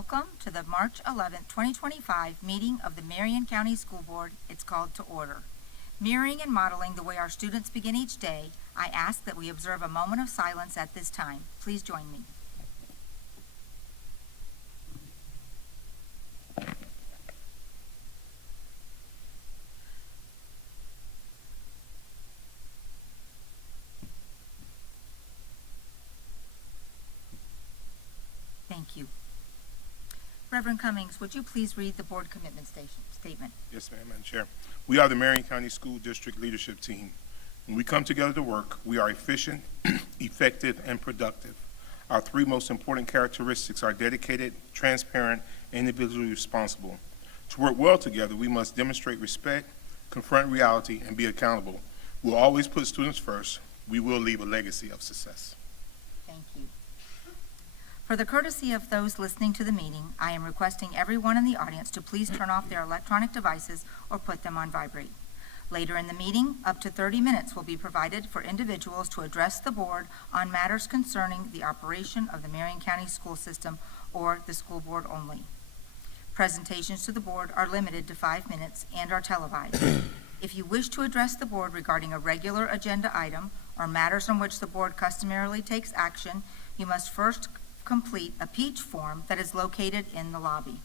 Welcome to the March 11th, 2025 meeting of the Marion County School Board. It's called to order. Mirroring and modeling the way our students begin each day, I ask that we observe a moment of silence at this time. Please join me. Thank you. Reverend Cummings, would you please read the board commitment statement? Yes, ma'am, Madam Chair. We are the Marion County School District Leadership Team. When we come together to work, we are efficient, effective, and productive. Our three most important characteristics are dedicated, transparent, and individually responsible. To work well together, we must demonstrate respect, confront reality, and be accountable. We'll always put students first. We will leave a legacy of success. Thank you. For the courtesy of those listening to the meeting, I am requesting everyone in the audience to please turn off their electronic devices or put them on vibrate. Later in the meeting, up to 30 minutes will be provided for individuals to address the board on matters concerning the operation of the Marion County school system or the school board only. Presentations to the board are limited to 5 minutes and are televised. If you wish to address the board regarding a regular agenda item or matters on which the board customarily takes action, you must first complete a peach form that is located in the lobby.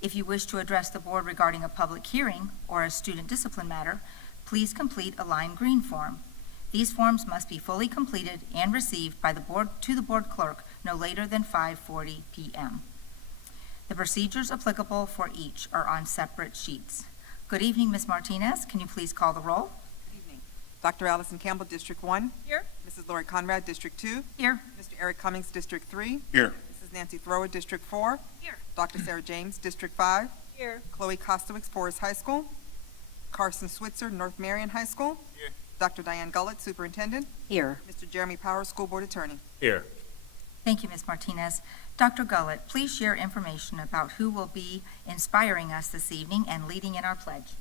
If you wish to address the board regarding a public hearing or a student discipline matter, please complete a lime green form. These forms must be fully completed and received by the board to the board clerk no later than 5:40 p.m. The procedures applicable for each are on separate sheets. Good evening, Ms. Martinez. Can you please call the roll? Good evening. Dr. Allison Campbell, District 1. Here. Mrs. Lori Conrad, District 2. Here. Mr. Eric Cummings, District 3. Here. Mrs. Nancy Thrower, District 4. Here. Dr. Sarah James, District 5. Here. Chloe Kostowicz, Forest High School. Carson Switzer, North Marion High School. Here. Dr. Diane Gullett, Superintendent. Here. Mr. Jeremy Powers, School Board Attorney. Here. Thank you, Ms. Martinez. Dr. Gullett, please share information about who will be inspiring us this evening and leading in our pledge.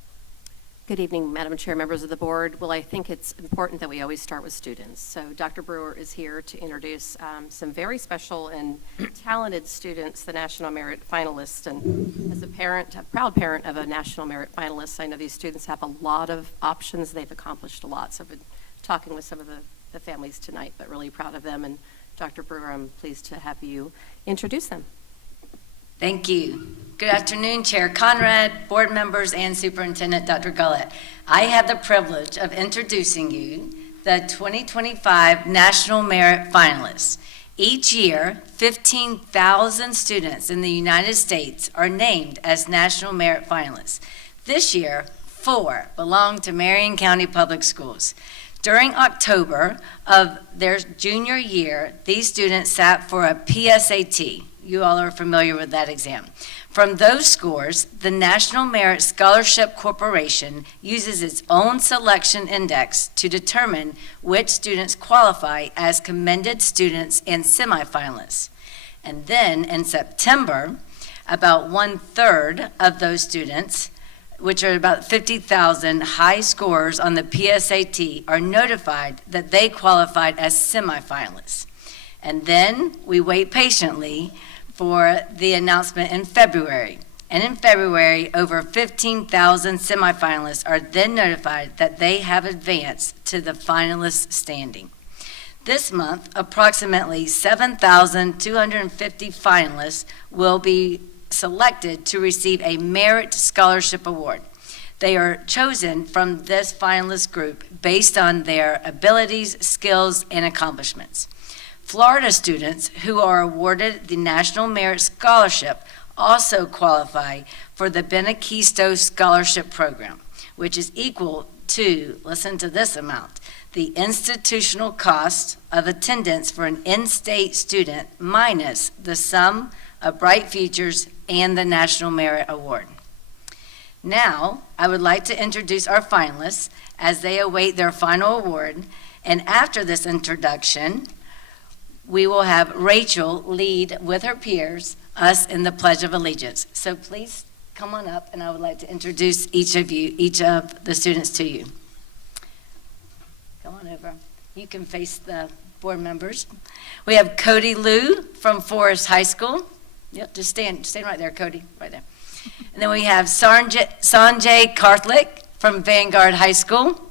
Good evening, Madam Chair, members of the board. Well, I think it's important that we always start with students. So Dr. Brewer is here to introduce some very special and talented students, the National Merit finalists. And as a parent, a proud parent of a National Merit finalist, I know these students have a lot of options. They've accomplished a lot. So I've been talking with some of the families tonight, but really proud of them. And Dr. Brewer, I'm pleased to have you introduce them. Thank you. Good afternoon, Chair Conrad, board members, and Superintendent Dr. Gullett. I have the privilege of introducing you the 2025 National Merit finalists. Each year, 15,000 students in the United States are named as National Merit finalists. This year, 4 belong to Marion County Public Schools. During October of their junior year, these students sat for a PSAT. You all are familiar with that exam. From those scores, the National Merit Scholarship Corporation uses its own selection index to determine which students qualify as commended students and semifinalists. And then in September, about 1/3 of those students, which are about 50,000 high scorers on the PSAT, are notified that they qualified as semifinalists. And then we wait patiently for the announcement in February. And in February, over 15,000 semifinalists are then notified that they have advanced to the finalist standing. This month, approximately 7,250 finalists will be selected to receive a Merit Scholarship Award. They are chosen from this finalist group based on their abilities, skills, and accomplishments. Florida students who are awarded the National Merit Scholarship also qualify for the Benequisto Scholarship Program, which is equal to, listen to this amount, the institutional cost of attendance for an in-state student minus the sum of Bright Futures and the National Merit Award. Now, I would like to introduce our finalists as they await their final award, and after this introduction, we will have Rachel lead with her peers us in the Pledge of Allegiance. So please come on up, and I would like to introduce each of the students to you. Come on over. You can face the board members. We have Cody Liu from Forest High School. Yep, just stand right there, Cody, right there. And then we have Sanjay Karthik from Vanguard High School.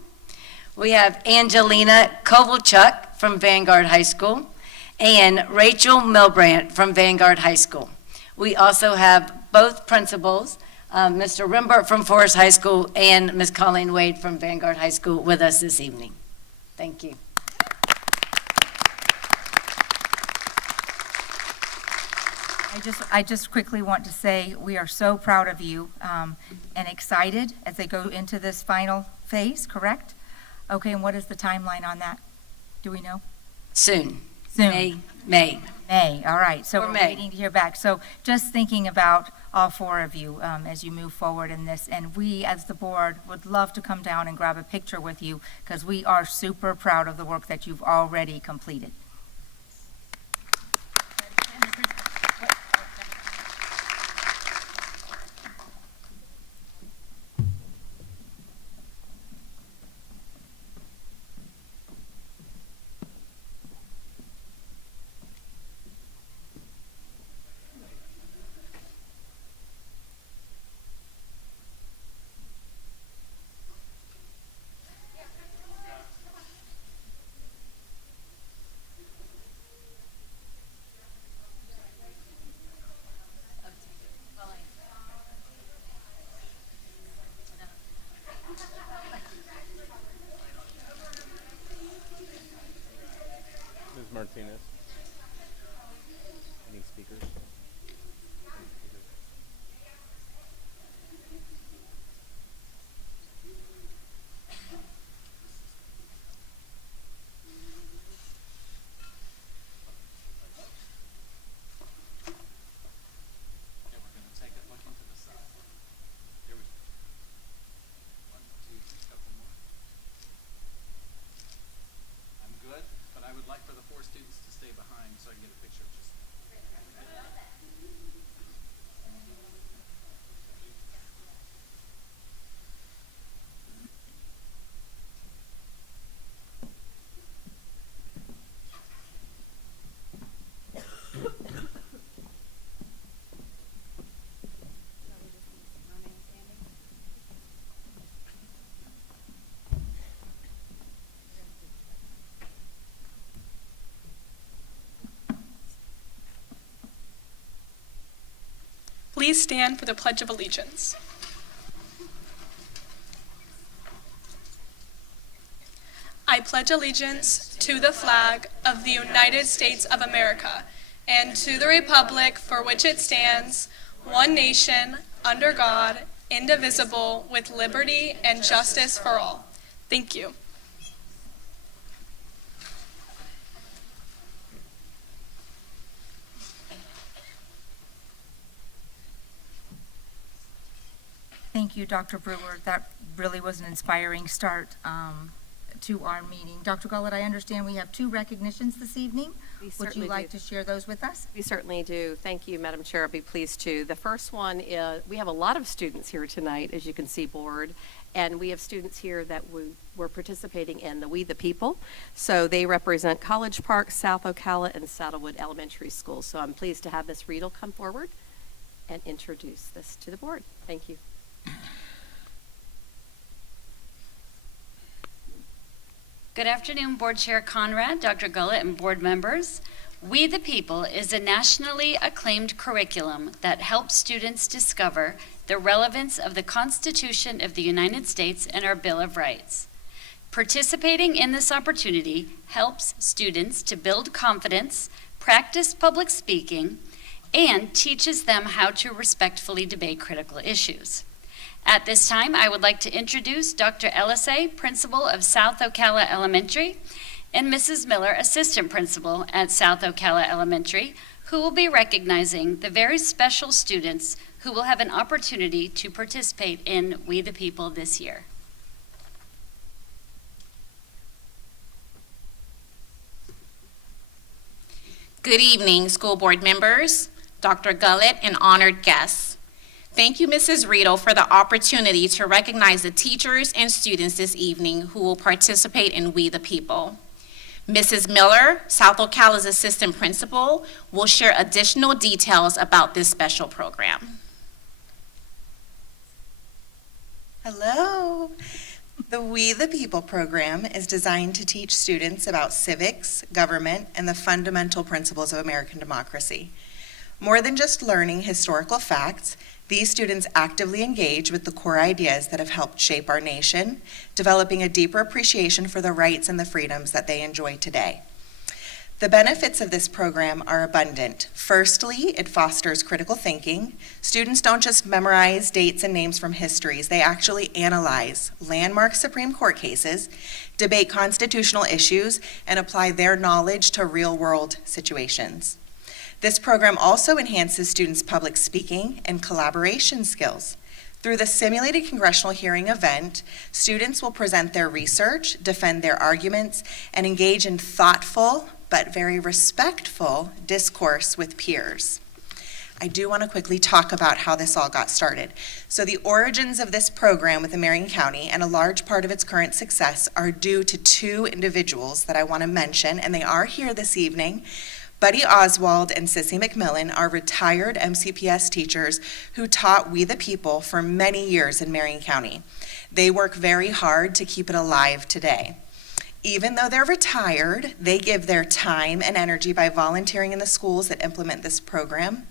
We have Angelina Kovalchuk from Vanguard High School, and Rachel Milbrandt from Vanguard High School. We also have both principals, Mr. Rimbert from Forest High School and Ms. Colleen Wade from Vanguard High School with us this evening. Thank you. I just quickly want to say we are so proud of you and excited as they go into this final phase, correct? Okay, and what is the timeline on that? Do we know? Soon. Soon. May. May, all right. So Or we're May. waiting to hear back. So just thinking about all four of you as you move forward in this. And we, as the board, would love to come down and grab a picture with you because we are super proud of the work that you've already completed. Ms. Martinez. Any speakers? Okay, we're gonna take it looking to the side. Here we go. 1, 2, couple more. I'm good, but I would like for the 4 students to stay behind so I can get a picture of just. Please stand for the Pledge of Allegiance. I pledge allegiance to the flag of the United States of America and to the republic for which it stands, one nation, under God, indivisible, with liberty and justice for all. Thank you. Thank you, Dr. Brewer. That really was an inspiring start to our meeting. Dr. Gullett, I understand we have 2 recognitions this evening. We Would certainly you like do. to share those with us? We certainly do. Thank you, Madam Chair. I'd be pleased to. The first one is, we have a lot of students here tonight, as you can see, board, and we have students here that were participating in the We the People. So they represent College Park, South Ocala, and Saddlewood Elementary Schools. So I'm pleased to have Ms. Riedel come forward and introduce this to the board. Thank you. Good afternoon, Board Chair Conrad, Dr. Gullett, and board members. We the People is a nationally acclaimed curriculum that helps students discover the relevance of the Constitution of the United States and our Bill of Rights. Participating in this opportunity helps students to build confidence, practice public speaking, and teaches them how to respectfully debate critical issues. At this time, I would like to introduce Dr. Elisay, Principal of South Ocala Elementary, and Mrs. Miller, Assistant Principal at South Ocala Elementary, who will be recognizing the very special students who will have an opportunity to participate in We the People this year. Good evening, school board members, Dr. Gullett, and honored guests. Thank you, Mrs. Riedel, for the opportunity to recognize the teachers and students this evening who will participate in We the People. Mrs. Miller, South Ocala's assistant principal, will share additional details about this special program. Hello. The We the People program is designed to teach students about civics, government, and the fundamental principles of American democracy. More than just learning historical facts, these students actively engage with the core ideas that have helped shape our nation, developing a deeper appreciation for the rights and the freedoms that they enjoy today. The benefits of this program are abundant. Firstly, it fosters critical thinking. Students don't just memorize dates and names from histories, they actually analyze landmark Supreme Court cases, debate constitutional issues, and apply their knowledge to real-world situations. This program also enhances students' public speaking and collaboration skills. Through the simulated congressional hearing event, students will present their research, defend their arguments, and engage in thoughtful but very respectful discourse with peers. I do want to quickly talk about how this all got started. So the origins of this program within Marion County and a large part of its current success are due to two individuals that I want to mention, and they are here this evening. Buddy Oswald and Sissy McMillan are retired MCPS teachers who taught We the People for many years in Marion County. They work very hard to keep it alive today. Even though they're retired, they give their time and energy by volunteering in the schools that implement this program.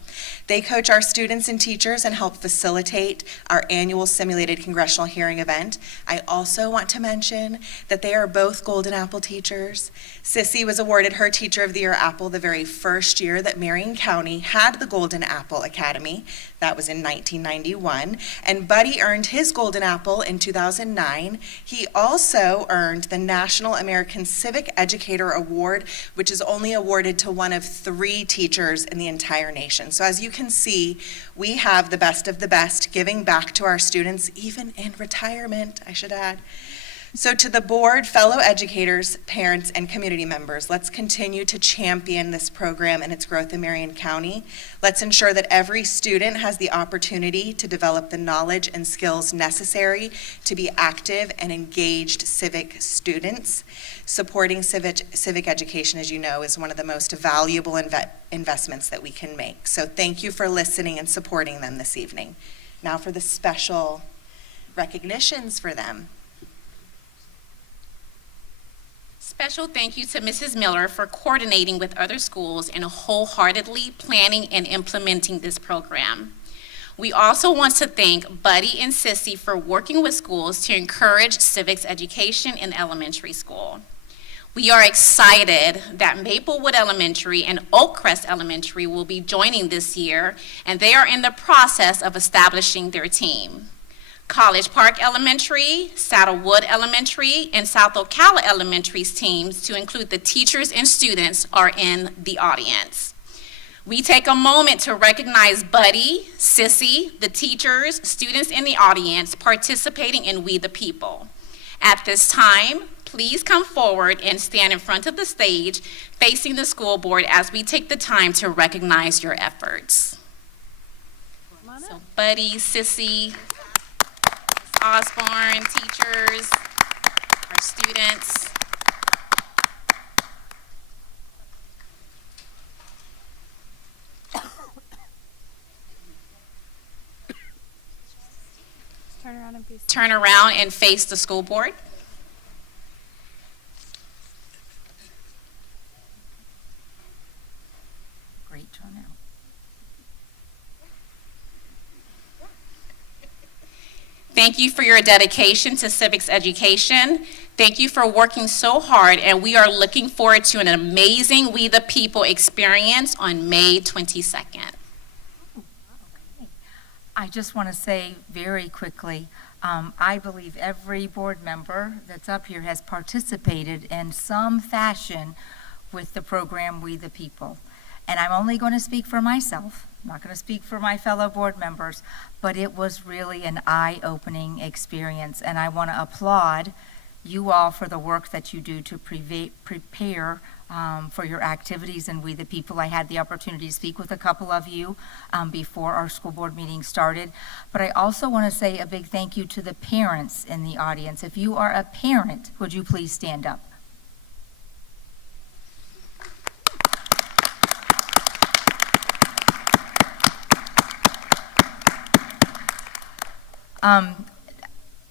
They coach our students and teachers and help facilitate our annual simulated congressional hearing event. I also want to mention that they are both Golden Apple teachers. Sissy was awarded her Teacher of the Year Apple the very first year that Marion County had the Golden Apple Academy. That was in 1991. And Buddy earned his Golden Apple in 2009. He also earned the National American Civic Educator Award, which is only awarded to one of 3 teachers in the entire nation. So as you can see, we have the best of the best giving back to our students, even in retirement, I should add. So to the board, fellow educators, parents, and community members, let's continue to champion this program and its growth in Marion County. Let's ensure that every student has the opportunity to develop the knowledge and skills necessary to be active and engaged civic students. Supporting civic education, as you know, is one of the most valuable investments that we can make. So thank you for listening and supporting them this evening. Now for the special recognitions for them. Special thank you to Mrs. Miller for coordinating with other schools and wholeheartedly planning and implementing this program. We also want to thank Buddy and Sissy for working with schools to encourage civics education in elementary school. We are excited that Maplewood Elementary and Oakcrest Elementary will be joining this year, and they are in the process of establishing their team. College Park Elementary, Saddlewood Elementary, and South Ocala Elementary's teams, to include the teachers and students, are in the audience. We take a moment to recognize Buddy, Sissy, the teachers, students in the audience participating in We the People. At this time, please come forward and stand in front of the stage facing the school board as we take the time to recognize your efforts. So Buddy, Sissy, Osborne, teachers, our students. Turn around and face the school board. Great turnout. Thank you for your dedication to civics education. Thank you for working so hard, and we are looking forward to an amazing We the People experience on May 22nd. I just want to say very quickly, I believe every board member that's up here has participated in some fashion with the program We the People. And I'm only going to speak for myself. I'm not going to speak for my fellow board members, but it was really an eye-opening experience, and I want to applaud you all for the work that you do to prepare for your activities in We the People. I had the opportunity to speak with a couple of you before our school board meeting started, but I also want to say a big thank you to the parents in the audience. If you are a parent, would you please stand up?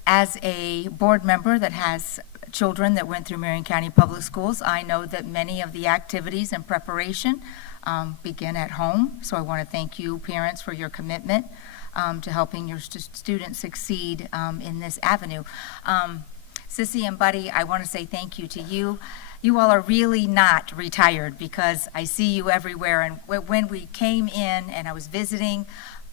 As a board member that has children that went through Marion County Public Schools, I know that many of the activities and preparation begin at home. So I want to thank you, parents, for your commitment to helping your students succeed in this avenue. Sissy and Buddy, I want to say thank you to you. You all are really not retired because I see you everywhere. And when we came in and I was visiting,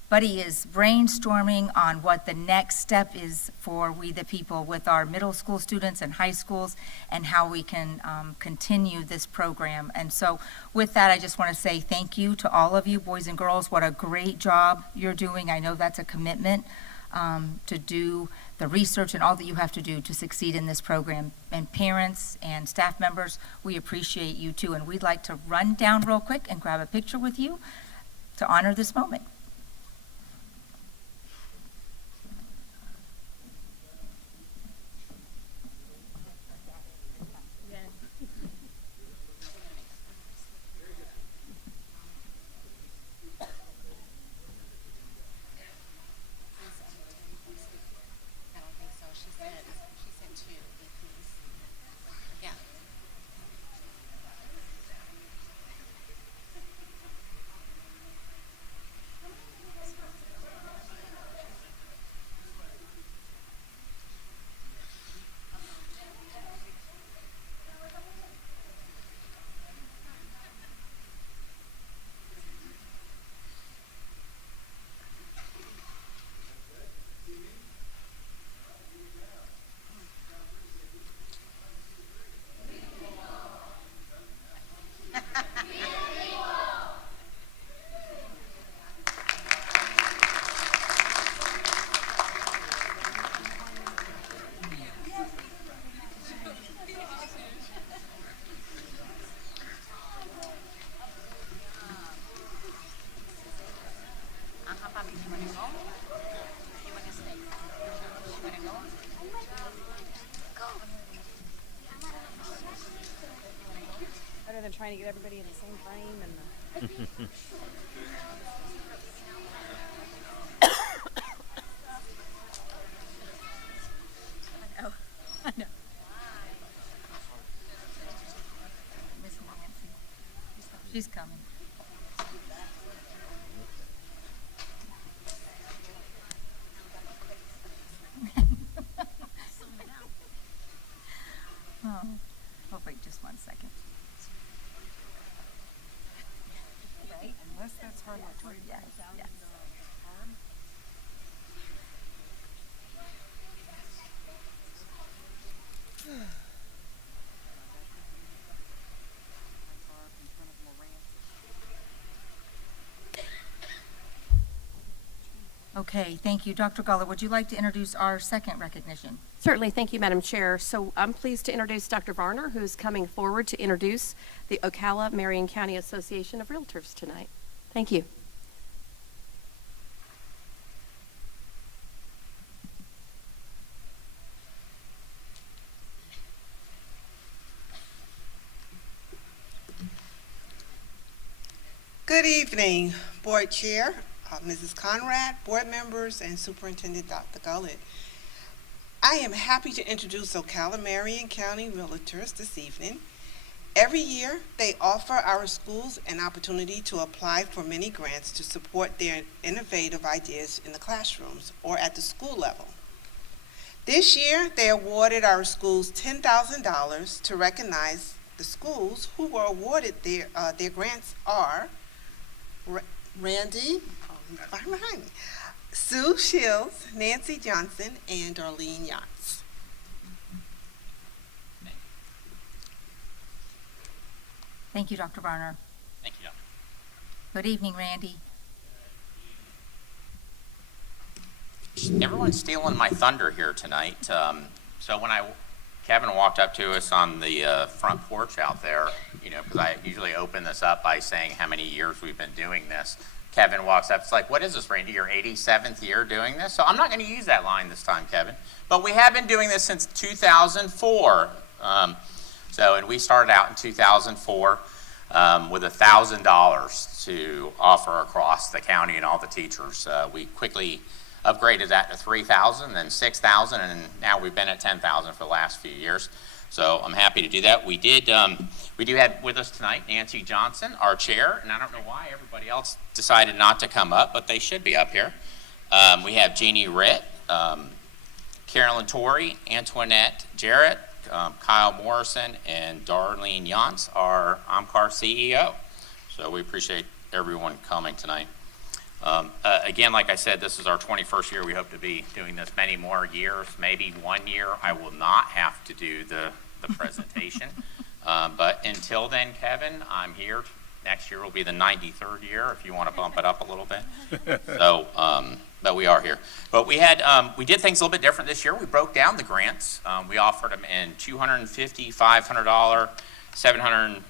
Buddy is brainstorming on what the next step is for We the People with our middle school students and high schools and how we can continue this program. And so with that, I just want to say thank you to all of you, boys and girls. What a great job you're doing. I know that's a commitment to do the research and all that you have to do to succeed in this program. And parents and staff members, we appreciate you too. And we'd like to run down real quick and grab a picture with you to honor this moment. Better than trying to get everybody in the same frame and I know. Miss Nancy. She's coming. Oh, wait just 1 second. Right? Unless that's her, like, Yes, yes. Okay, thank you. Dr. Gullett, would you like to introduce our second recognition? Certainly, thank you, Madam Chair. So I'm pleased to introduce Dr. Varner, who's coming forward to introduce the Ocala Marion County Association of Realtors tonight. Thank you. Good evening, Board Chair, Mrs. Conrad, board members, and Superintendent Dr. Gullett. I am happy to introduce Ocala Marion County Realtors this evening. Every year, they offer our schools an opportunity to apply for many grants to support their innovative ideas in the classrooms or at the school level. This year, they awarded our schools $10,000 to recognize the schools who were awarded their grants are Randy, right behind me, Sue Shields, Nancy Johnson, and Darlene Yachts. Thank you, Dr. Varner. Thank you, Doctor. Good evening, Randy. Everyone's stealing my thunder here tonight. So when Kevin walked up to us on the front porch out there, because I usually open this up by saying how many years we've been doing this. Kevin walks up, it's like, what is this, Randy, your 87th year doing this? So I'm not going to use that line this time, Kevin. But we have been doing this since 2004. And we started out in 2004 with $1,000 to offer across the county and all the teachers. We quickly upgraded that to 3,000, then 6,000, and now we've been at 10,000 for the last few years. So I'm happy to do that. We do have with us tonight Nancy Johnson, our chair, and I don't know why everybody else decided not to come up, but they should be up here. We have Jeannie Ritt, Carolyn Torrey, Antoinette Jarrett, Kyle Morrison, and Darlene Yance, our OMCAR CEO. So we appreciate everyone coming tonight. Again, like I said, this is our 21st year. We hope to be doing this many more years. Maybe one year I will not have to do the presentation. But until then, Kevin, I'm here. Next year will be the 93rd year if you want to bump it up a little bit. So, but we are here. But we did things a little bit different this year. We broke down the grants. We offered them in $250, $500, $750,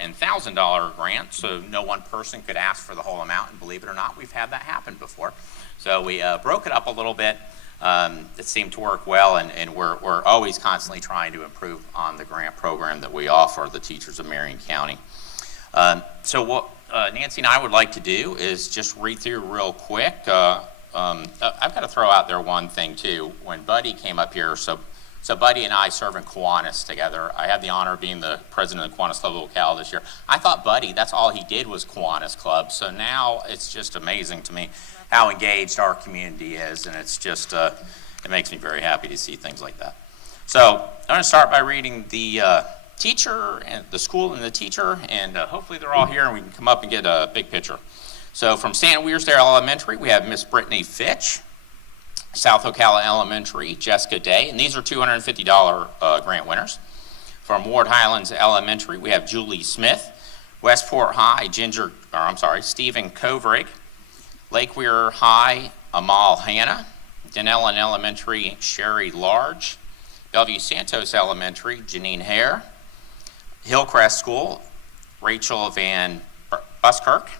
and $1,000 grants, so no one person could ask for the whole amount, and believe it or not, we've had that happen before. So we broke it up a little bit. It seemed to work well, and we're always constantly trying to improve on the grant program that we offer the teachers of Marion County. So what Nancy and I would like to do is just read through real quick. I've got to throw out there one thing too. When Buddy came up here, so Buddy and I serve in Kiwanis together. I had the honor of being the president of the Kiwanis Club Locale this year. I thought Buddy, that's all he did was Kiwanis Club. So now it's just amazing to me how engaged our community is, and it's just, it makes me very happy to see things like that. So I'm going to start by reading the teacher and the school and the teacher, and hopefully they're all here and we can come up and get a big picture. So from St. Weirsdale Elementary, we have Miss Brittany Fitch. South Ocala Elementary, Jessica Day, and these are $250 grant winners. From Ward Highlands Elementary, we have Julie Smith. Westport High, Stephen Kovrig. Lake Weir High, Amal Hanna. Dunnellon Elementary, Sherry Large. Bellevue Santos Elementary, Janine Hare. Hillcrest School, Rachel Van Buskirk.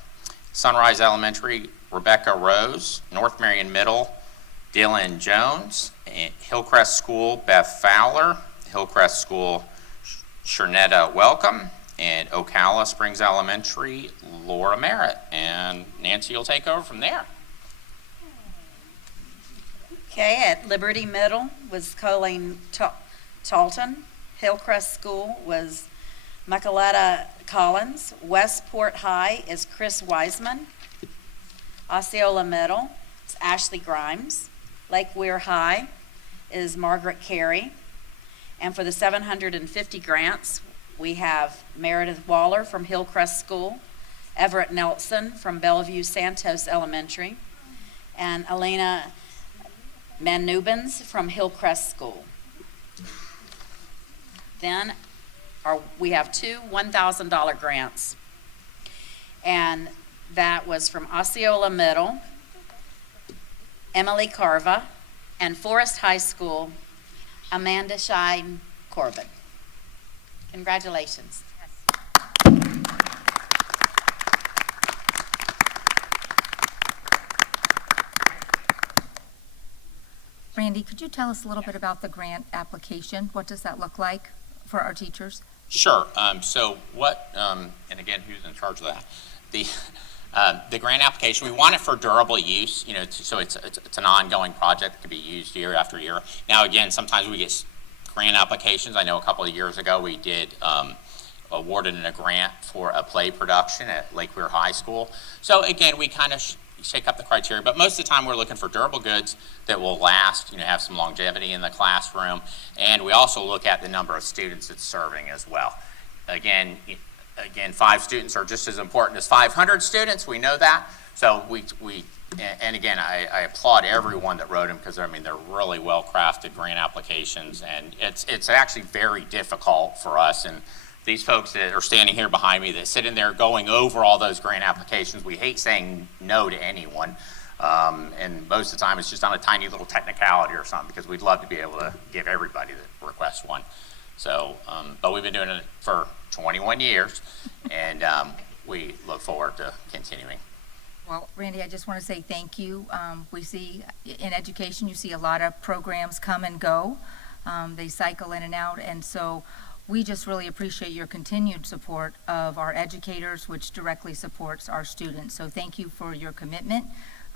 Sunrise Elementary, Rebecca Rose. North Marion Middle, Dylan Jones. Hillcrest School, Beth Fowler. Hillcrest School, Shernetta Welcome. And Ocala Springs Elementary, Laura Merritt. And Nancy will take over from there. Okay, at Liberty Middle was Colleen Talton. Hillcrest School was Michaeletta Collins. Westport High is Chris Wiseman. Osceola Middle is Ashley Grimes. Lake Weir High is Margaret Carey. And for the 750 grants, we have Meredith Waller from Hillcrest School, Everett Nelson from Bellevue Santos Elementary, and Elena Manubens from Hillcrest School. Then we have two $1,000 grants, and that was from Osceola Middle, Emily Carva, and Forest High School, Amanda Shine Corbin. Congratulations. Randy, could you tell us a little bit about the grant application? What does that look like for our teachers? Sure. So what, and again, who's in charge of that? The grant application, we want it for durable use, so it's an ongoing project that can be used year after year. Now, again, sometimes we get grant applications. I know a couple of years ago we did awarded a grant for a play production at Lake Weir High School. So again, we kind of shake up the criteria, but most of the time we're looking for durable goods that will last, have some longevity in the classroom, and we also look at the number of students it's serving as well. Again, 5 students are just as important as 500 students. We know that. So and again, I applaud everyone that wrote them because they're really well-crafted grant applications, and it's actually very difficult for us. And these folks that are standing here behind me that sit in there going over all those grant applications, we hate saying no to anyone. And most of the time it's just on a tiny little technicality or something because we'd love to be able to give everybody that requests one. So, but we've been doing it for 21 years, and we look forward to continuing. Well, Randy, I just want to say thank you. We see in education, you see a lot of programs come and go. They cycle in and out, and so we just really appreciate your continued support of our educators, which directly supports our students. So thank you for your commitment.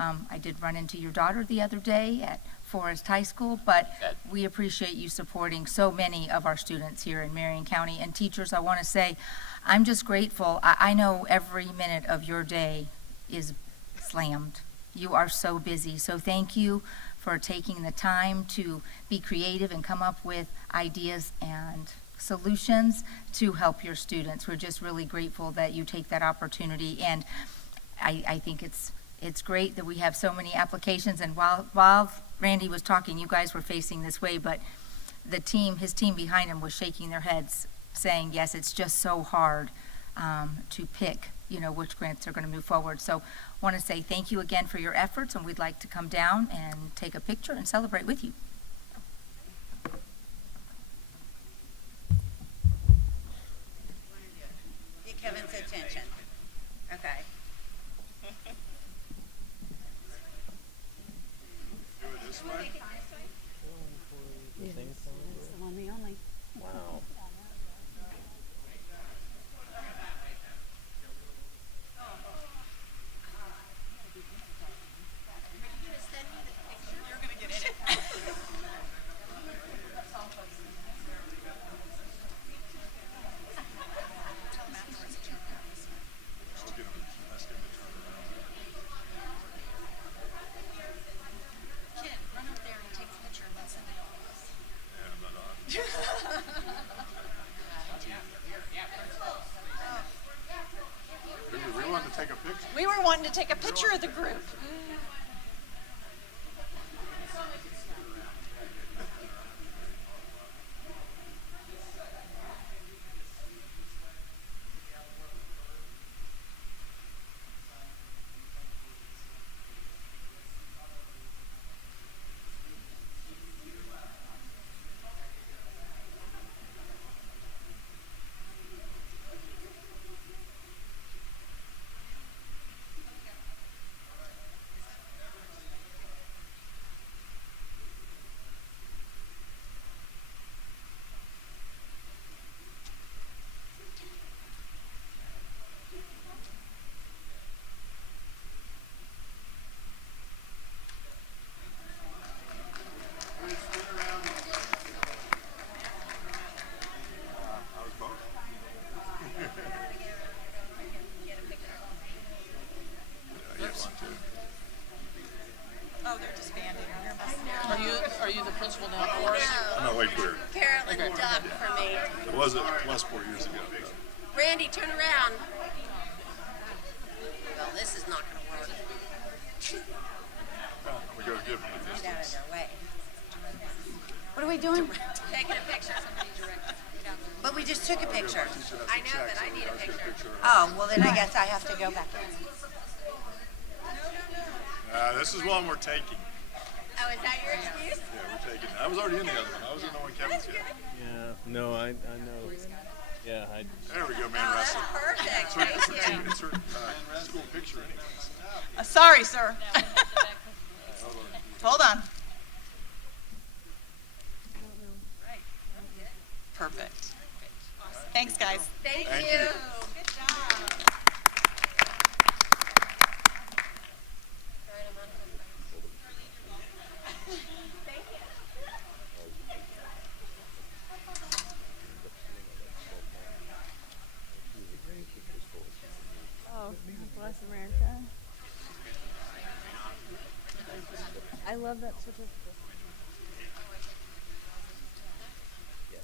I did run into your daughter the other day at Forest High School, but we appreciate you supporting so many of our students here in Marion County. And teachers, I want to say, I'm just grateful. I know every minute of your day is slammed. You are so busy. So thank you for taking the time to be creative and come up with ideas and solutions to help your students. We're just really grateful that you take that opportunity. And I think it's great that we have so many applications. And while Randy was talking, you guys were facing this way, but his team behind him was shaking their heads saying, yes, it's just so hard to pick, which grants are going to move forward. So want to say thank you again for your efforts, and we'd like to come down and take a picture and celebrate with you. Get Kevin's attention. Okay. This way? It's the one, the only. Wow. We wanted to take a picture. We were wanting to take a picture of the group. Are you the principal now for us? No, wait, clear. Carolyn Duck for me. It was 4 years ago. Randy, turn around. Well, this is not going to work. We go give them a Get out of their way. What are we doing? Taking a picture. Somebody direct. But we just took a picture. I know, but I need a picture. Oh, well then I guess I have to go back in. This is one we're taking. Oh, is that your excuse? Yeah, we're taking. I was already in the other one. I was in the one Kevin's in. Yeah, no, I know. Yeah, There we go, man wrestling. Perfect. It's her school picture anyways. Sorry, sir. Hold on. Perfect. Thanks, guys. Thank Thank you. you. Good job. Oh, bless America. I love that certificate. Yes.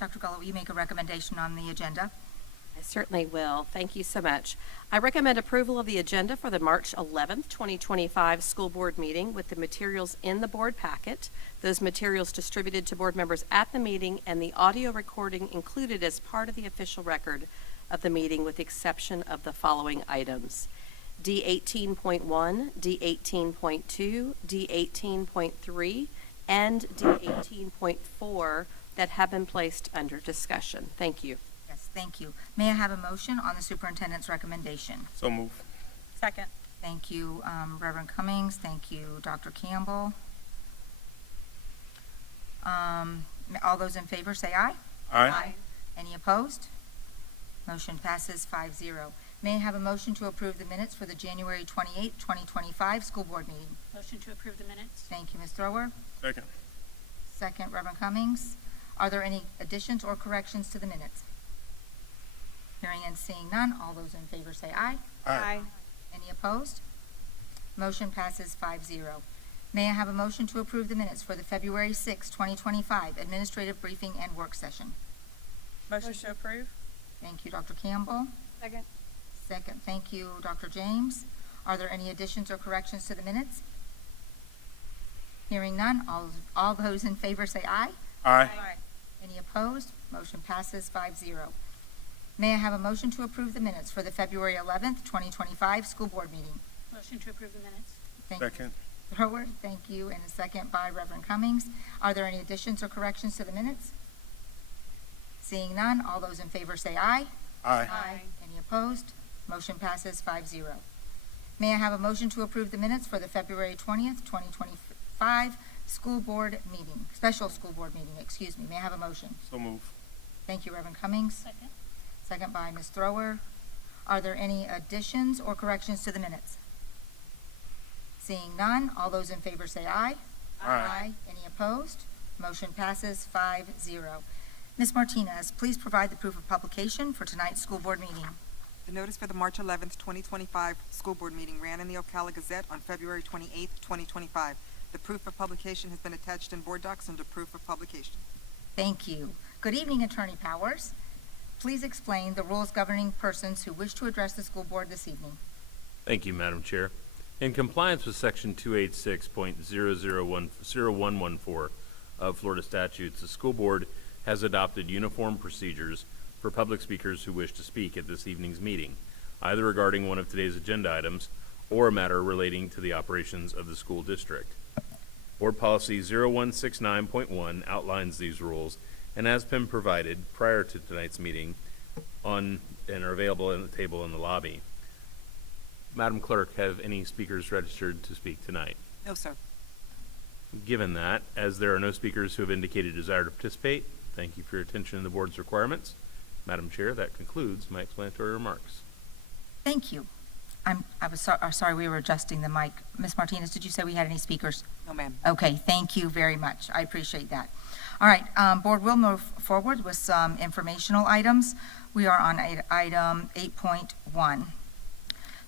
Dr. Gullo, will you make a recommendation on the agenda? I certainly will. Thank you so much. I recommend approval of the agenda for the March 11th, 2025 school board meeting with the materials in the board packet, those materials distributed to board members at the meeting, and the audio recording included as part of the official record of the meeting with the exception of the following items: D18.1, D18.2, D18.3, and D18.4 that have been placed under discussion. Thank you. Yes, thank you. May I have a motion on the superintendent's recommendation? So move. Second. Thank you, Reverend Cummings. Thank you, Dr. Campbell. All those in favor say aye. Aye. Any opposed? Motion passes 5-0. May I have a motion to approve the minutes for the January 28, 2025 school board meeting? Motion to approve the minutes. Thank you, Ms. Thrower. Second. Second, Reverend Cummings. Are there any additions or corrections to the minutes? Hearing and seeing none, all those in favor say aye. Aye. Any opposed? Motion passes 5-0. May I have a motion to approve the minutes for the February 6, 2025 administrative briefing and work session? Motion to approve. Thank you, Dr. Campbell. Second. Second, thank you, Dr. James. Are there any additions or corrections to the minutes? Hearing none, all those in favor say aye. Aye. Any opposed? Motion passes 5-0. May I have a motion to approve the minutes for the February 11th, 2025 school board meeting? Motion to approve the minutes. Thank you, Second. Thrower. Thank you, and a second by Reverend Cummings. Are there any additions or corrections to the minutes? Seeing none, all those in favor say aye. Aye. Any opposed? Motion passes 5-0. May I have a motion to approve the minutes for the February 20th, 2025 school board meeting, special school board meeting, excuse me. May I have a motion? So move. Thank you, Reverend Cummings. Second. Second by Ms. Thrower. Are there any additions or corrections to the minutes? Seeing none, all those in favor say aye. Aye. Any opposed? Motion passes 5-0. Ms. Martinez, please provide the proof of publication for tonight's school board meeting. The notice for the March 11th, 2025 school board meeting ran in the Ocala Gazette on February 28th, 2025. The proof of publication has been attached in board docs under proof of publication. Thank you. Good evening, Attorney Powers. Please explain the rules governing persons who wish to address the school board this evening. Thank you, Madam Chair. In compliance with Section 286.00114 of Florida statutes, the school board has adopted uniform procedures for public speakers who wish to speak at this evening's meeting, either regarding one of today's agenda items or a matter relating to the operations of the school district. Board Policy 0169.1 outlines these rules and has been provided prior to tonight's meeting and are available at the table in the lobby. Madam Clerk, have any speakers registered to speak tonight? No, sir. Given that, as there are no speakers who have indicated a desire to participate, thank you for your attention to the board's requirements. Madam Chair, that concludes my explanatory remarks. Thank you. I was sorry we were adjusting the mic. Ms. Martinez, did you say we had any speakers? No, ma'am. Okay, thank you very much. I appreciate that. All right, board will move forward with some informational items. We are on item 8.1.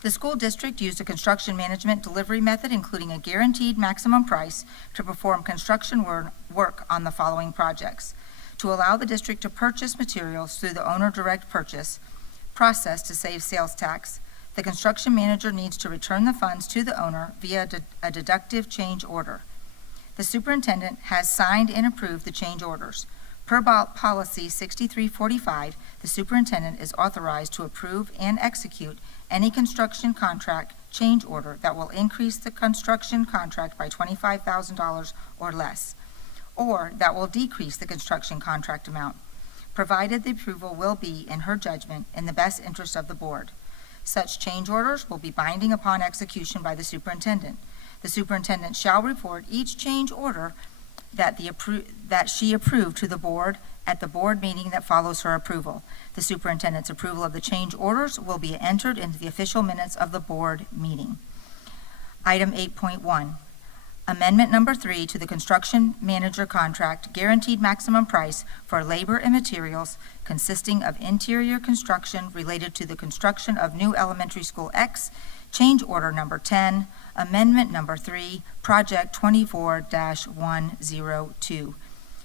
The school district used a construction management delivery method, including a guaranteed maximum price, to perform construction work on the following projects. To allow the district to purchase materials through the owner direct purchase process to save sales tax, the construction manager needs to return the funds to the owner via a deductive change order. The superintendent has signed and approved the change orders. Per policy 6345, the superintendent is authorized to approve and execute any construction contract change order that will increase the construction contract by $25,000 or less, or that will decrease the construction contract amount, provided the approval will be, in her judgment, in the best interest of the board. Such change orders will be binding upon execution by the superintendent. The superintendent shall report each change order that she approved to the board at the board meeting that follows her approval. The superintendent's approval of the change orders will be entered into the official minutes of the board meeting. Item 8.1. Amendment number 3 to the construction manager contract, guaranteed maximum price for labor and materials consisting of interior construction related to the construction of new elementary school X, change order number 10, amendment number 3, project 24-102.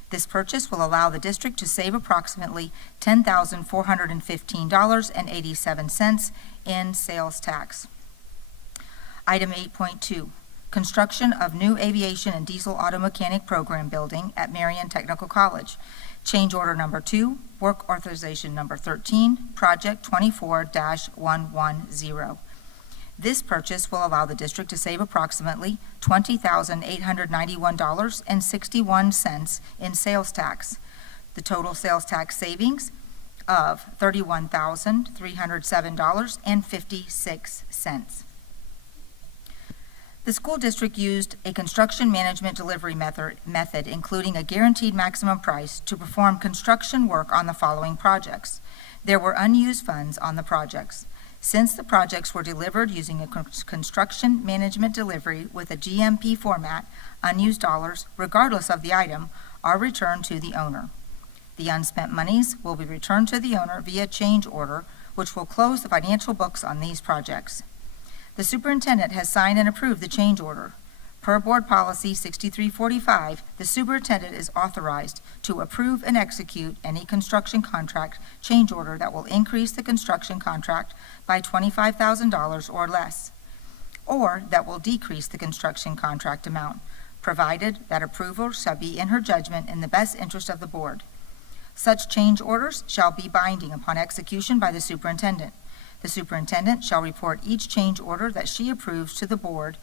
This purchase will allow the district to save approximately $10,415.87 in sales tax. Item 8.2. Construction of new aviation and diesel auto mechanic program building at Marion Technical College. Change order number 2, work authorization number 13, project 24-110. This purchase will allow the district to save approximately $20,891.61 in sales tax. The total sales tax savings of $31,307.56. The school district used a construction management delivery method, including a guaranteed maximum price, to perform construction work on the following projects. There were unused funds on the projects. Since the projects were delivered using a construction management delivery with a GMP format, unused dollars, regardless of the item, are returned to the owner. The unspent monies will be returned to the owner via change order, which will close the financial books on these projects. The superintendent has signed and approved the change order. Per Board Policy 6345, the superintendent is authorized to approve and execute any construction contract change order that will increase the construction contract by $25,000 or less, or that will decrease the construction contract amount, provided that approval shall be in her judgment in the best interest of the board. Such change orders shall be binding upon execution by the superintendent. The superintendent shall report each change order that she approves to the board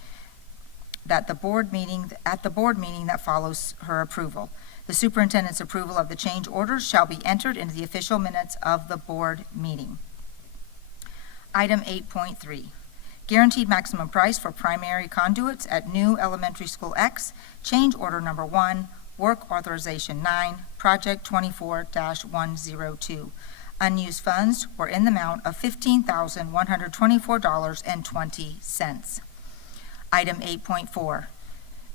at the board meeting that follows her approval. The superintendent's approval of the change orders shall be entered into the official minutes of the board meeting. Item 8.3, guaranteed maximum price for primary conduits at new elementary school X, change order number 1, work authorization 9, project 24-102. Unused funds were in the amount of $15,124.20. Item 8.4,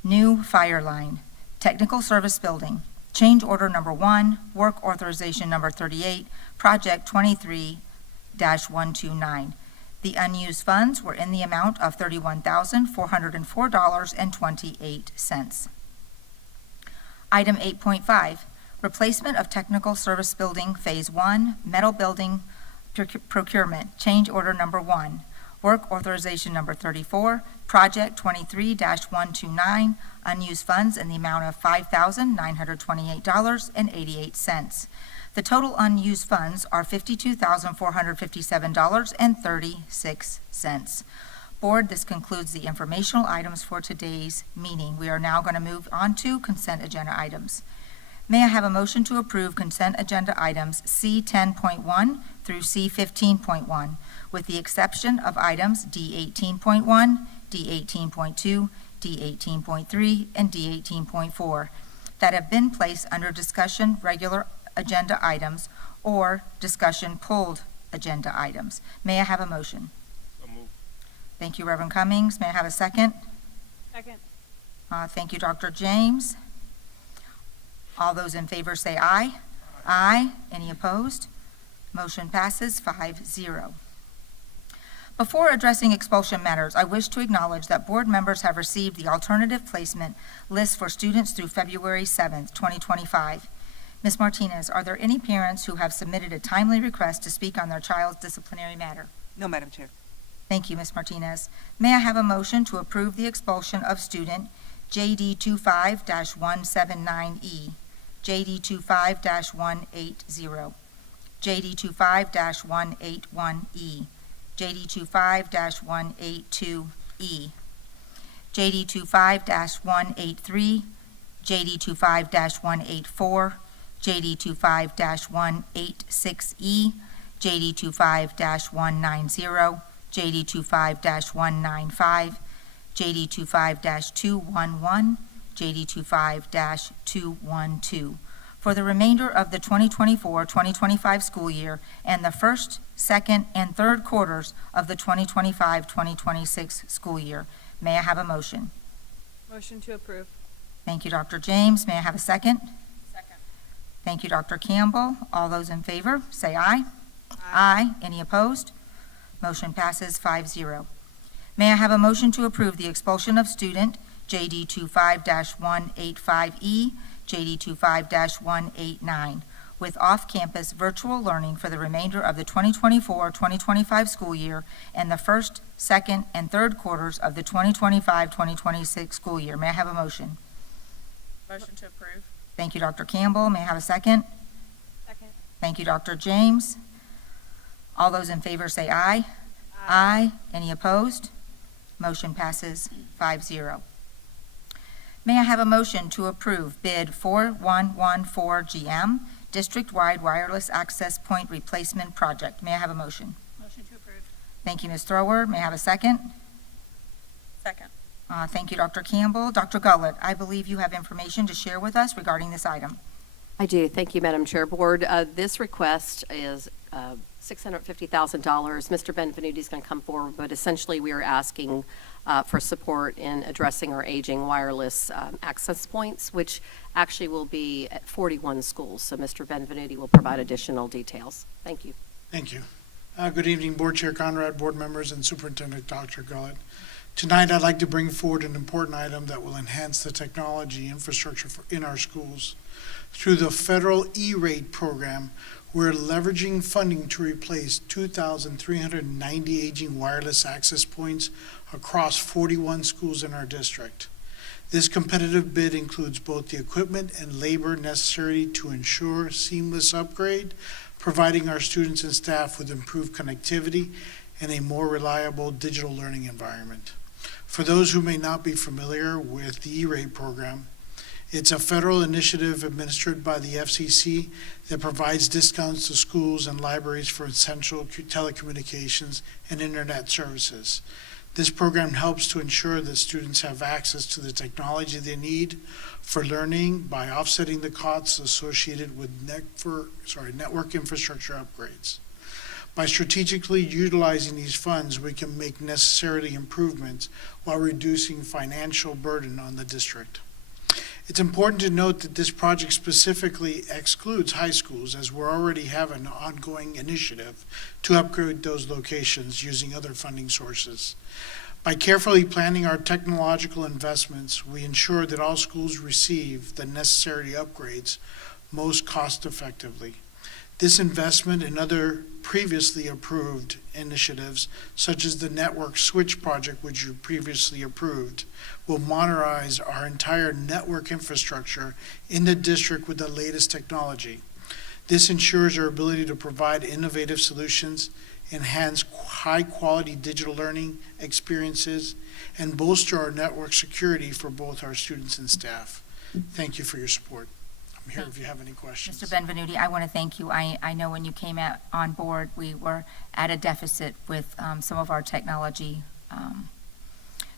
new fire line, technical service building, change order number 1, work authorization number 38, project 23-129. The unused funds were in the amount of $31,404.28. Item 8.5, replacement of technical service building, phase 1, metal building procurement, change order number 1, work authorization number 34, project 23-129, unused funds in the amount of $5,928.88. The total unused funds are $52,457.36. Board, this concludes the informational items for today's meeting. We are now going to move on to consent agenda items. May I have a motion to approve consent agenda items C10.1 through C15.1, with the exception of items D18.1, D18.2, D18.3, and D18.4 that have been placed under discussion regular agenda items or discussion pulled agenda items. May I have a motion? So moved. Thank you, Reverend Cummings. May I have a second? Second. Thank you, Dr. James. All those in favor say aye. Aye. Any opposed? Motion passes 5-0. Before addressing expulsion matters, I wish to acknowledge that board members have received the alternative placement list for students through February 7th, 2025. Ms. Martinez, are there any parents who have submitted a timely request to speak on their child's disciplinary matter? No, Madam Chair. Thank you, Ms. Martinez. May I have a motion to approve the expulsion of student JD 25-179E, JD 25-180, JD 25-181E, JD 25-182E, JD 25-183, JD 25-184, JD 25-186E, JD 25-190, JD 25-195, JD 25-211, JD 25-212, for the remainder of the 2024-2025 school year and the first, second, and third quarters of the 2025-2026 school year. May I have a motion? Motion to approve. Thank you, Dr. James. May I have a second? Second. Thank you, Dr. Campbell. All those in favor, say aye. Aye. Any opposed? Motion passes 5-0. May I have a motion to approve the expulsion of student JD 25-185E, JD 25-189, with off-campus virtual learning for the remainder of the 2024-2025 school year and the first, second, and third quarters of the 2025-2026 school year. May I have a motion? Motion to approve. Thank you, Dr. Campbell. May I have a second? Second. Thank you, Dr. James. All those in favor say aye. Aye. Any opposed? Motion passes 5-0. May I have a motion to approve bid 4114GM district-wide wireless access point replacement project. May I have a motion? Motion to approve. Thank you, Ms. Thrower. May I have a second? Second. Thank you, Dr. Campbell. Dr. Gullett, I believe you have information to share with us regarding this item. I do. Thank you, Madam Chair. Board, this request is $650,000. Mr. Benvenuti is going to come forward, but essentially we are asking for support in addressing our aging wireless access points, which actually will be at 41 schools. So Mr. Benvenuti will provide additional details. Thank you. Thank you. Good evening, Board Chair Conrad, board members, and Superintendent Dr. Gullett. Tonight, I'd like to bring forward an important item that will enhance the technology infrastructure in our schools. Through the federal E-rate program, we're leveraging funding to replace 2,390 aging wireless access points across 41 schools in our district. This competitive bid includes both the equipment and labor necessary to ensure seamless upgrade, providing our students and staff with improved connectivity and a more reliable digital learning environment. For those who may not be familiar with the E-rate program, it's a federal initiative administered by the FCC that provides discounts to schools and libraries for essential telecommunications and internet services. This program helps to ensure that students have access to the technology they need for learning by offsetting the costs associated with network infrastructure upgrades. By strategically utilizing these funds, we can make necessary improvements while reducing financial burden on the district. It's important to note that this project specifically excludes high schools, as we already have an ongoing initiative to upgrade those locations using other funding sources. By carefully planning our technological investments, we ensure that all schools receive the necessary upgrades most cost effectively. This investment and other previously approved initiatives, such as the network switch project, which you previously approved, will modernize our entire network infrastructure in the district with the latest technology. This ensures our ability to provide innovative solutions, enhance high-quality digital learning experiences, and bolster our network security for both our students and staff. Thank you for your support. I'm here if you have any questions. Mr. Benvenuti, I want to thank you. I know when you came on board, we were at a deficit with some of our technology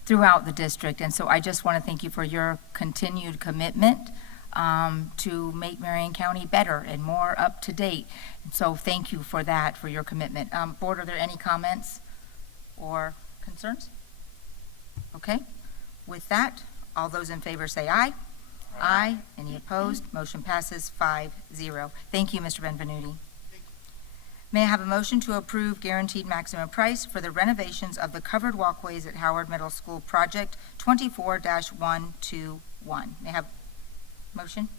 throughout the district. And so I just want to thank you for your continued commitment to make Marion County better and more up to date. And so thank you for that, for your commitment. Board, are there any comments or concerns? Okay. With that, all those in favor say aye. Aye. Any opposed? Motion passes 5-0. Thank you, Mr. Benvenuti. May I have a motion to approve guaranteed maximum price for the renovations of the covered walkways at Howard Middle School Project 24-121? May I have a motion?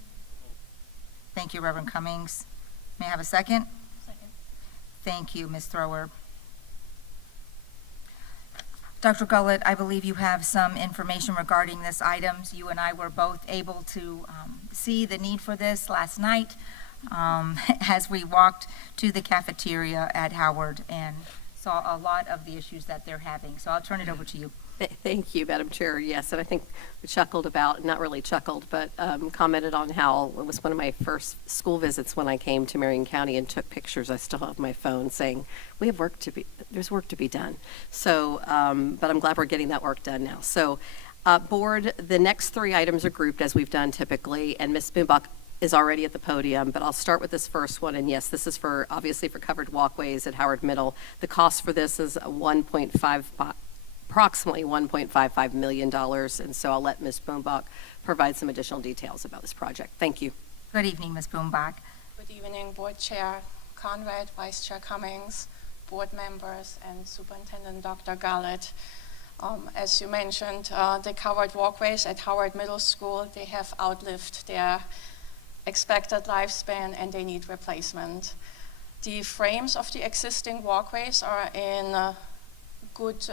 Thank you, Reverend Cummings. May I have a second? Second. Thank you, Ms. Thrower. Dr. Gullett, I believe you have some information regarding this item. You and I were both able to see the need for this last night as we walked to the cafeteria at Howard and saw a lot of the issues that they're having. So I'll turn it over to you. Thank you, Madam Chair. Yes, and I think we chuckled about, not really chuckled, but commented on how it was one of my first school visits when I came to Marion County and took pictures. I still have my phone saying, there's work to be done. So, but I'm glad we're getting that work done now. So, Board, the next three items are grouped as we've done typically, and Ms. Boonbach is already at the podium, but I'll start with this first one. And yes, this is obviously for covered walkways at Howard Middle. The cost for this is approximately $1.55 million, and so I'll let Ms. Boonbach provide some additional details about this project. Thank you. Good evening, Ms. Boonbach. Good evening, Board Chair Conrad, Vice Chair Cummings, board members, and Superintendent Dr. Gullett. As you mentioned, the covered walkways at Howard Middle School, they have outlived their expected lifespan and they need replacement. The frames of the existing walkways are in good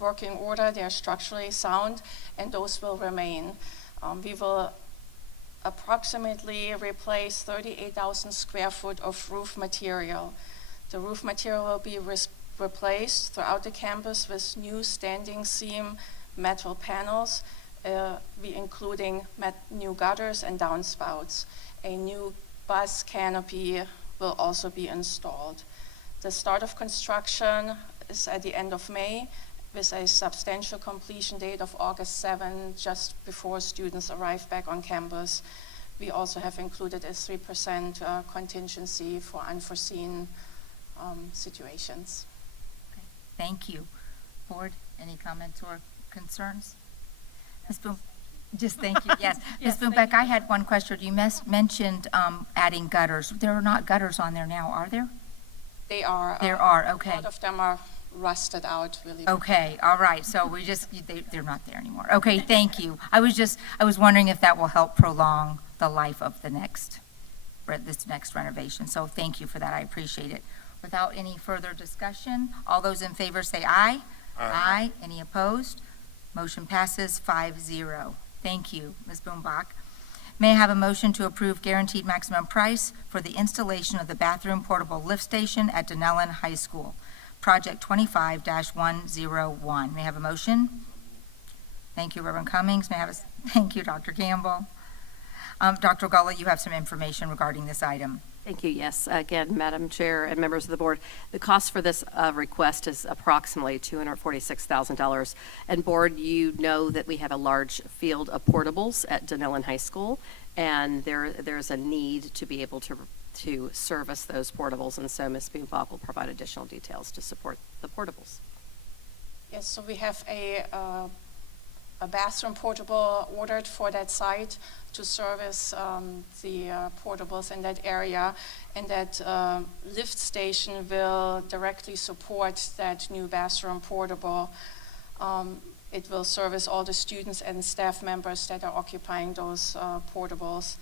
working order, they are structurally sound, and those will remain. We will approximately replace 38,000 square foot of roof material. The roof material will be replaced throughout the campus with new standing seam metal panels, including new gutters and downspouts. A new bus canopy will also be installed. The start of construction is at the end of May, with a substantial completion date of August 7, just before students arrive back on campus. We also have included a 3% contingency for unforeseen situations. Thank you. Board, any comments or concerns? Ms. Boom, just thank you, yes. Ms. Boombeck, I had one question. You mentioned adding gutters. There are not gutters on there now, are there? They are. There are, okay. A lot of them are rusted out, really. Okay, all right, so they're not there anymore. Okay, thank you. I was wondering if that will help prolong the life of this next renovation, so thank you for that, I appreciate it. Without any further discussion, all those in favor say aye. Aye. Any opposed? Motion passes 5-0. Thank you, Ms. Boombach. May I have a motion to approve guaranteed maximum price for the installation of the bathroom portable lift station at Dunnellon High School, Project 25-101. May I have a motion? Thank you, Reverend Cummings. May I have thank you, Dr. Campbell. Dr. Gullet, you have some information regarding this item. Thank you. Yes. Again, Madam Chair and members of the board, the cost for this request is approximately $246,000. And board, you know that we have a large field of portables at Dunnellon High School, and there's a need to be able to service those portables, and so Ms. Boombach will provide additional details to support the portables. Yes, so we have a bathroom portable ordered for that site to service the portables in that area, and that lift station will directly support that new bathroom portable. It will service all the students and staff members that are occupying those portables.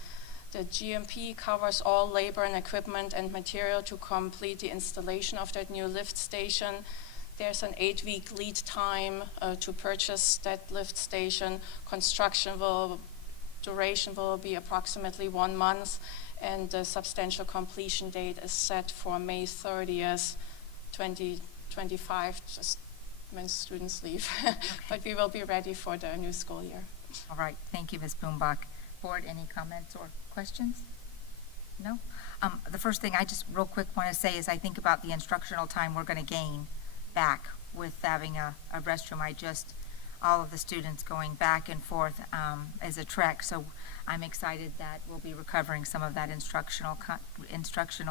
The GMP covers all labor and equipment and material to complete the installation of that new lift station. There's an 8-week lead time to purchase that lift station. Duration will be approximately 1 month, and the substantial completion date is set for May 30th, 2025, just when students leave. But we will be ready for the new school year. All right, thank you, Ms. Boombach. Board, any comments or questions? No? The first thing I just real quick want to say is I think about the instructional time we're going to gain back with having a restroom. All of the students going back and forth as a trek, so I'm excited that we'll be recovering some of that instructional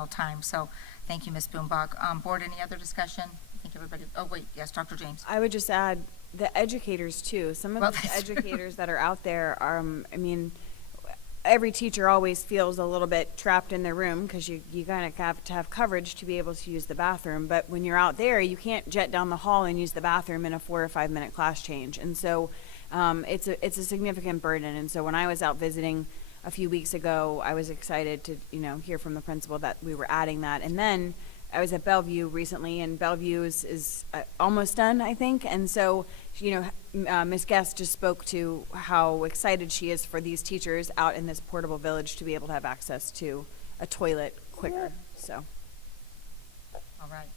time. So thank you, Ms. Boombach. Board, any other discussion? I think everybody, oh wait, yes, Dr. James. I would just add the educators too. Some of the educators that are out there are, I mean, every teacher always feels a little bit trapped in their room because you kind of have to have coverage to be able to use the bathroom. But when you're out there, you can't jet down the hall and use the bathroom in a 4 or 5 minute class change. And so it's a significant burden. And so when I was out visiting a few weeks ago, I was excited to hear from the principal that we were adding that. And then I was at Bellevue recently, and Bellevue is almost done, I think. And so, Ms. Guest just spoke to how excited she is for these teachers out in this portable village to be able to have access to a toilet quicker. So, all right.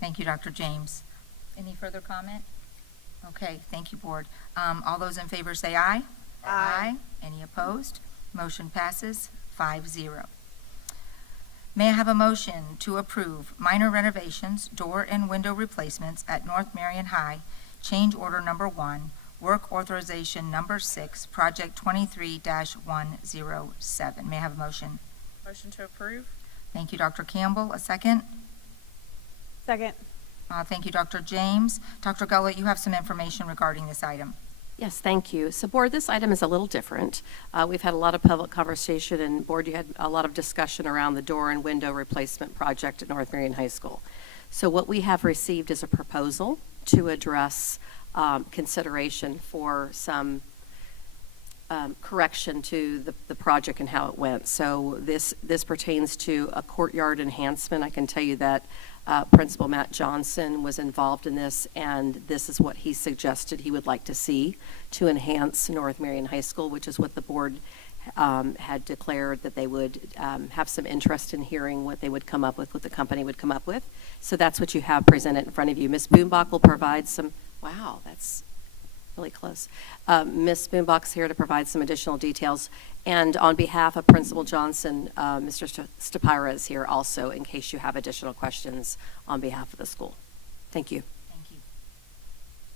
Thank you, Dr. James. Any further comment? Okay, thank you, Board. All those in favor say aye. Aye. Any opposed? Motion passes 5-0. May I have a motion to approve minor renovations, door and window replacements at North Marion High, change order number 1, work authorization number 6, project 23-107. May I have a motion? Motion to approve. Thank you, Dr. Campbell. A second? second. Thank you, Dr. James. Dr. Gullet, you have some information regarding this item. Yes, thank you. So, Board, this item is a little different. We've had a lot of public conversation, and Board, you had a lot of discussion around the door and window replacement project at North Marion High School. So what we have received is a proposal to address consideration for some correction to the project and how it went. So this pertains to a courtyard enhancement. I can tell you that Principal Matt Johnson was involved in this, and this is what he suggested he would like to see to enhance North Marion High School, which is what the board had declared that they would have some interest in hearing what they would come up with, what the company would come up with. So that's what you have presented in front of you. Ms. Boombach will provide some, wow, that's really close. Ms. Boombox here to provide some additional details. And on behalf of Principal Johnson, Mr. Stapira is here also in case you have additional questions on behalf of the school. Thank you. Thank you.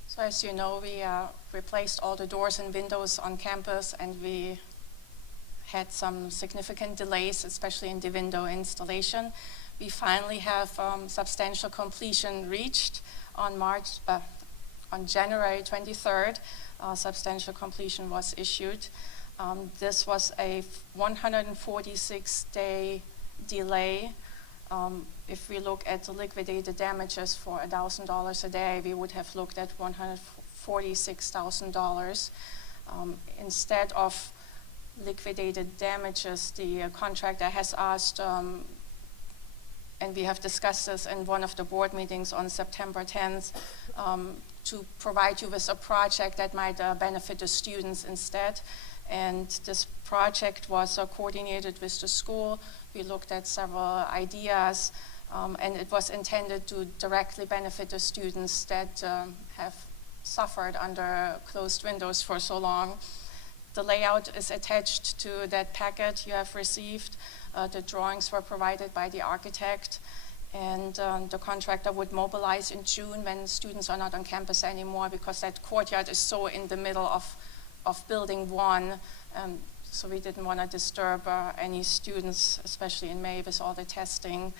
So as you know, we replaced all the doors and windows on campus, and we had some significant delays, especially in the window installation. We finally have substantial completion reached on January 23rd. Substantial completion was issued. This was a 146-day delay. If we look at the liquidated damages for $1,000 a day, we would have looked at $146,000. Instead of liquidated damages, the contractor has asked, and we have discussed this in one of the board meetings on September 10th, to provide you with a project that might benefit the students instead. And this project was coordinated with the school. We looked at several ideas, and it was intended to directly benefit the students that have suffered under closed windows for so long. The layout is attached to that packet you have received. The drawings were provided by the architect, and the contractor would mobilize in June when students are not on campus anymore, because that courtyard is so in the middle of building one. So we didn't want to disturb any students, especially in May with all the testing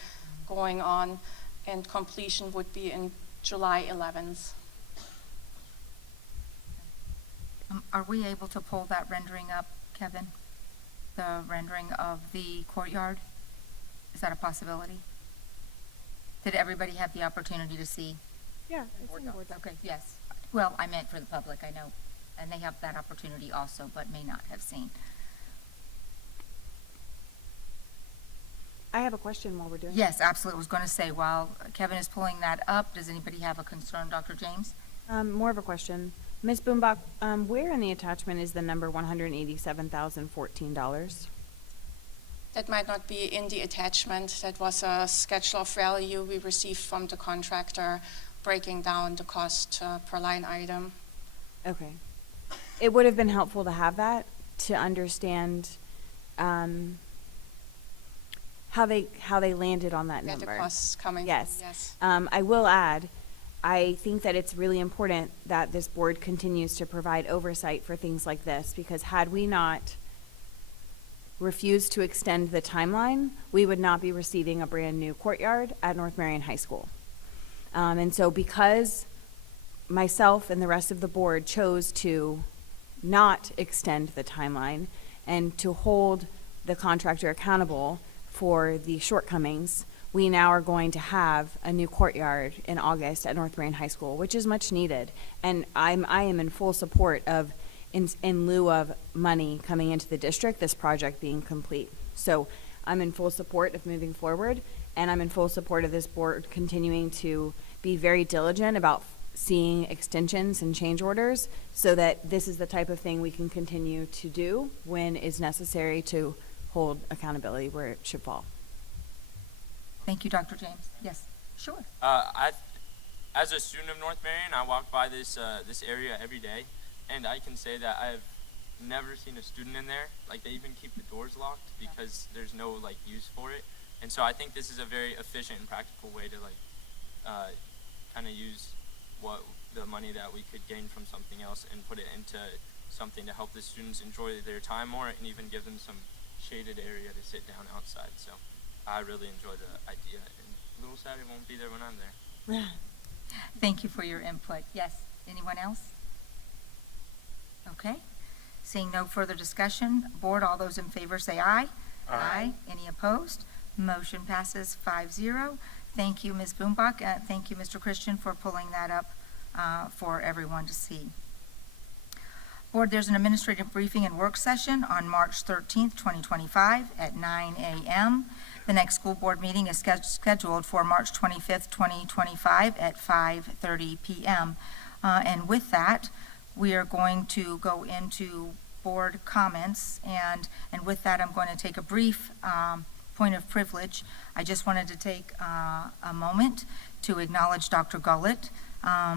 going on, and completion would be in July 11th. Are we able to pull that rendering up, Kevin? The rendering of the courtyard? Is that a possibility? Did everybody have the opportunity to see? Yeah, it's in the board doc. Okay, yes. Well, I meant for the public, I know. And they have that opportunity also, but may not have seen. I have a question while we're doing Yes, absolutely. I was going to say, while Kevin is pulling that up, does anybody have a concern, Dr. James? More of a question. Ms. Boombach, where in the attachment is the number $187,014? That might not be in the attachment. That was a schedule of value we received from the contractor, breaking down the cost per line item. Okay. It would have been helpful to have that, to understand how they landed on that number. The costs coming. Yes. Yes. I will add, I think that it's really important that this board continues to provide oversight for things like this, because had we not refused to extend the timeline, we would not be receiving a brand new courtyard at North Marion High School. And so because myself and the rest of the board chose to not extend the timeline and to hold the contractor accountable for the shortcomings, we now are going to have a new courtyard in August at North Marion High School, which is much needed. And I am in full support of, in lieu of money coming into the district, this project being complete. So I'm in full support of moving forward, and I'm in full support of this board continuing to be very diligent about seeing extensions and change orders, so that this is the type of thing we can continue to do when is necessary to hold accountability where it should fall. Thank you, Dr. James. Yes, sure. As a student of North Marion, I walk by this area every day, and I can say that I've never seen a student in there. Like, they even keep the doors locked because there's no use for it. And so I think this is a very efficient and practical way to kind of use the money that we could gain from something else and put it into something to help the students enjoy their time more, and even give them some shaded area to sit down outside. So I really enjoy the idea, and a little sad it won't be there when I'm there. Thank you for your input. Yes, anyone else? Okay. Seeing no further discussion, board, all those in favor say aye. Aye. Any opposed? Motion passes 5-0. Thank you, Ms. Boombach. Thank you, Mr. Christian, for pulling that up for everyone to see. Board, there's an administrative briefing and work session on March 13th, 2025 at 9 a.m. The next school board meeting is scheduled for March 25th, 2025 at 5:30 p.m. And with that, we are going to go into board comments, and with that, I'm going to take a brief point of privilege. I just wanted to take a moment to acknowledge Dr. Gullett.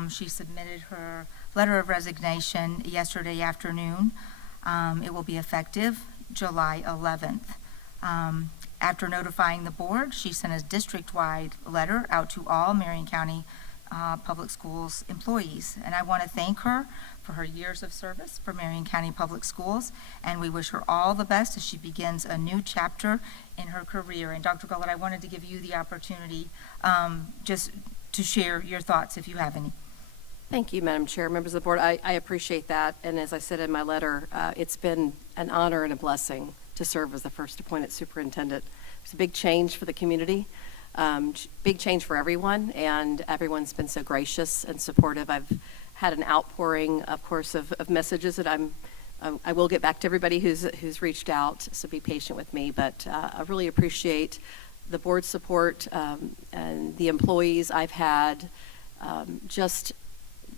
She submitted her letter of resignation yesterday afternoon. It will be effective July 11th. After notifying the board, she sent a district-wide letter out to all Marion County Public Schools employees. And I want to thank her for her years of service for Marion County Public Schools, and we wish her all the best as she begins a new chapter in her career. And Dr. Gullett, I wanted to give you the opportunity just to share your thoughts if you have any. Thank you, Madam Chair, members of the board. I appreciate that, and as I said in my letter, it's been an honor and a blessing to serve as the first appointed superintendent. It's a big change for the community, big change for everyone, and everyone's been so gracious and supportive. I've had an outpouring, of course, of messages that I will get back to everybody who's reached out, so be patient with me, but I really appreciate the board's support and the employees I've had, just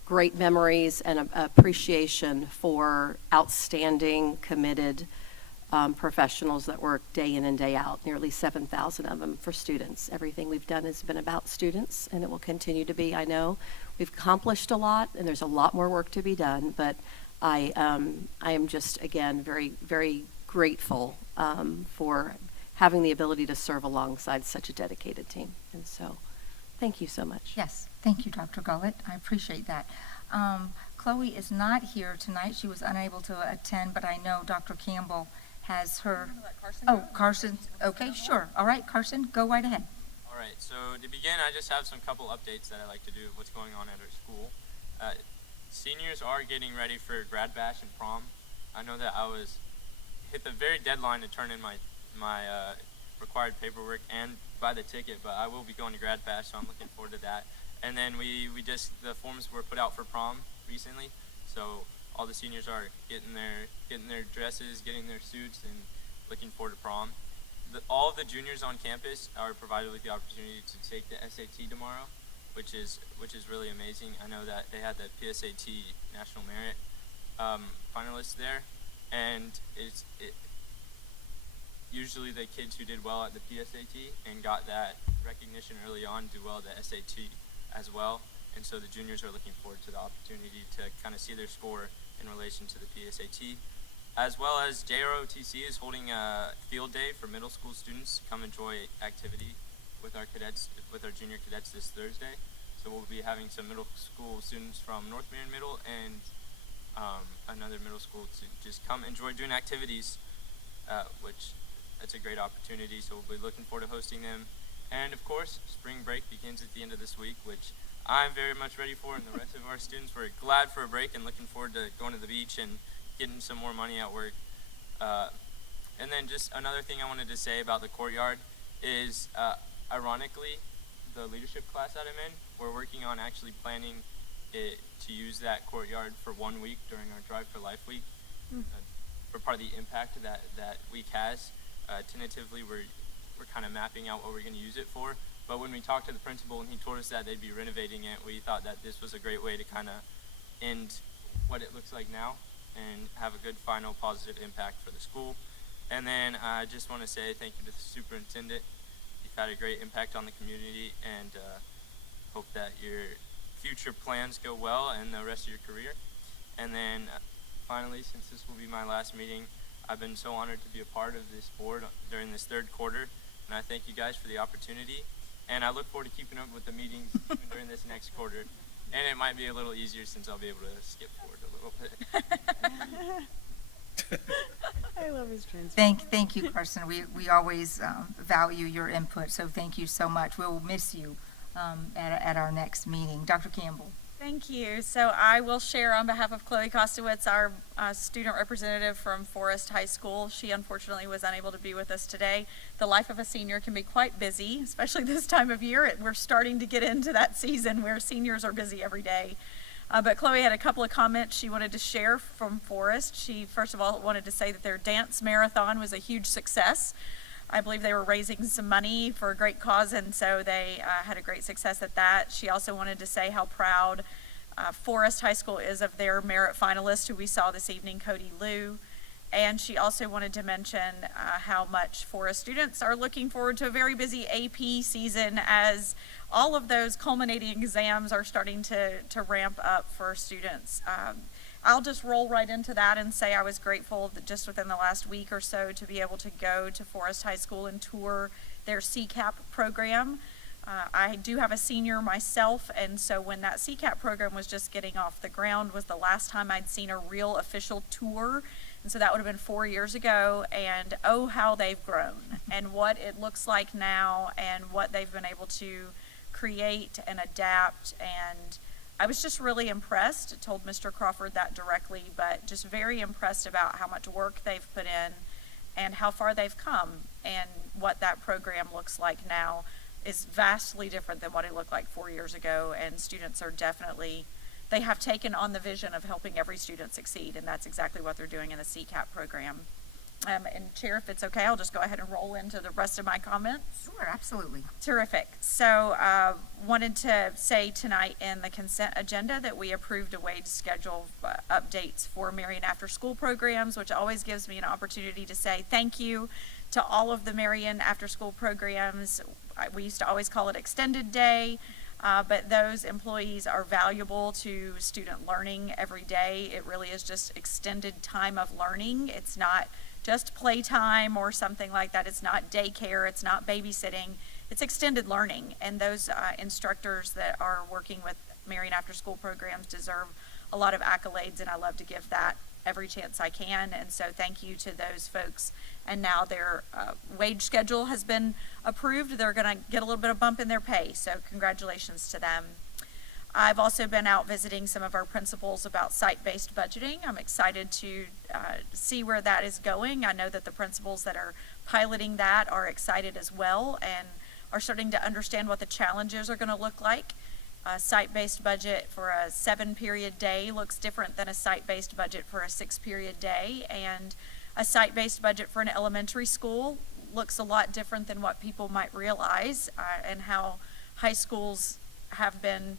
great memories and appreciation for outstanding, committed professionals that work day in and day out, nearly 7,000 of them for students. Everything we've done has been about students, and it will continue to be. I know we've accomplished a lot, and there's a lot more work to be done, but I am just, again, very, very grateful for having the ability to serve alongside such a dedicated team. And so, thank you so much. Yes, thank you, Dr. Gullett. I appreciate that. Chloe is not here tonight. She was unable to attend, but I know Dr. Campbell has her. Carson. Okay, sure. All right, Carson, go right ahead. All right, so to begin, I just have some couple updates that I like to do of what's going on at our school. Seniors are getting ready for grad bash and prom. I know that I hit the very deadline to turn in my required paperwork and buy the ticket, but I will be going to grad bash, so I'm looking forward to that. And then the forms were put out for prom recently, so all the seniors are getting their dresses, getting their suits, and looking forward to prom. All of the juniors on campus are provided with the opportunity to take the SAT tomorrow, which is really amazing. I know that they had the PSAT National Merit finalists there, and usually the kids who did well at the PSAT and got that recognition early on do well at the SAT as well. And so the juniors are looking forward to the opportunity to kind of see their score in relation to the PSAT. As well as JROTC is holding a field day for middle school students to come enjoy activity with our cadets, with our junior cadets this Thursday. So we'll be having some middle school students from North Marion Middle and another middle school to just come enjoy doing activities, which that's a great opportunity. So we'll be looking forward to hosting them. And of course, spring break begins at the end of this week, which I'm very much ready for, and the rest of our students, we're glad for a break and looking forward to going to the beach and getting some more money at work. And then just another thing I wanted to say about the courtyard is, ironically, the leadership class that I'm in, we're working on actually planning to use that courtyard for 1 week during our Drive for Life week, for part of the impact that week has. Tentatively, we're kind of mapping out what we're going to use it for. But when we talked to the principal and he told us that they'd be renovating it, we thought that this was a great way to kind of end what it looks like now and have a good final positive impact for the school. And then I just want to say thank you to the superintendent. You've had a great impact on the community, and hope that your future plans go well and the rest of your career. And then finally, since this will be my last meeting, I've been so honored to be a part of this board during this third quarter, and I thank you guys for the opportunity. And I look forward to keeping up with the meetings even during this next quarter. And it might be a little easier since I'll be able to skip forward a little bit. I love his transparency. Thank you, Carson. We always value your input, so thank you so much. We'll miss you at our next meeting. Dr. Campbell. Thank you. So I will share on behalf of Chloe Kostowitz, our student representative from Forest High School. She unfortunately was unable to be with us today. The life of a senior can be quite busy, especially this time of year. We're starting to get into that season where seniors are busy every day. But Chloe had a couple of comments she wanted to share from Forest. She, first of all, wanted to say that their dance marathon was a huge success. I believe they were raising some money for a great cause, and so they had a great success at that. She also wanted to say how proud Forest High School is of their merit finalist, who we saw this evening, Cody Liu. And she also wanted to mention how much Forest students are looking forward to a very busy AP season, as all of those culminating exams are starting to ramp up for students. I'll just roll right into that and say I was grateful that just within the last week or so to be able to go to Forest High School and tour their CCAP program. I do have a senior myself, and so when that CCAP program was just getting off the ground was the last time I'd seen a real official tour. And so that would have been 4 years ago, and oh, how they've grown and what it looks like now and what they've been able to create and adapt. And I was just really impressed. I told Mr. Crawford that directly, but just very impressed about how much work they've put in and how far they've come, and what that program looks like now is vastly different than what it looked like 4 years ago. And students are definitely, they have taken on the vision of helping every student succeed, and that's exactly what they're doing in the CCAP program. And Chair, if it's okay, I'll just go ahead and roll into the rest of my comments. Sure, absolutely. Terrific. So wanted to say tonight in the consent agenda that we approved a wage schedule updates for Marion after school programs, which always gives me an opportunity to say thank you to all of the Marion after school programs. We used to always call it extended day, but those employees are valuable to student learning every day. It really is just extended time of learning. It's not just playtime or something like that. It's not daycare, it's not babysitting, it's extended learning. And those instructors that are working with Marion after school programs deserve a lot of accolades, and I love to give that every chance I can. And so thank you to those folks. And now their wage schedule has been approved. They're gonna get a little bit of bump in their pay, so congratulations to them. I've also been out visiting some of our principals about site-based budgeting. I'm excited to see where that is going. I know that the principals that are piloting that are excited as well and are starting to understand what the challenges are going to look like. A site-based budget for a 7-period day looks different than a site-based budget for a 6-period day, and a site-based budget for an elementary school looks a lot different than what people might realize, and how high schools have been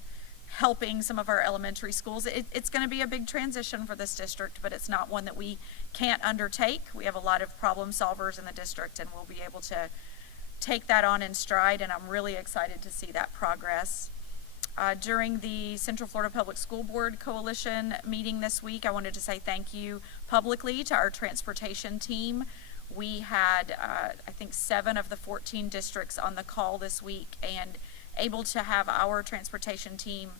helping some of our elementary schools. It's going to be a big transition for this district, but it's not one that we can't undertake. We have a lot of problem solvers in the district, and we'll be able to take that on in stride, and I'm really excited to see that progress. During the Central Florida Public School Board Coalition meeting this week, I wanted to say thank you publicly to our transportation team. We had, I think, 7 of the 14 districts on the call this week, and able to have our transportation team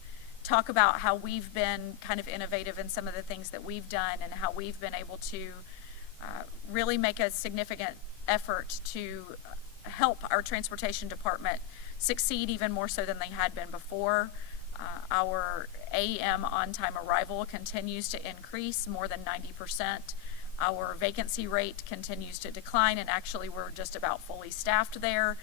talk about how we've been kind of innovative in some of the things that we've done, and how we've been able to really make a significant effort to help our transportation department succeed even more so than they had been before. Our AM on-time arrival continues to increase more than 90%. Our vacancy rate continues to decline, and actually we're just about fully staffed there.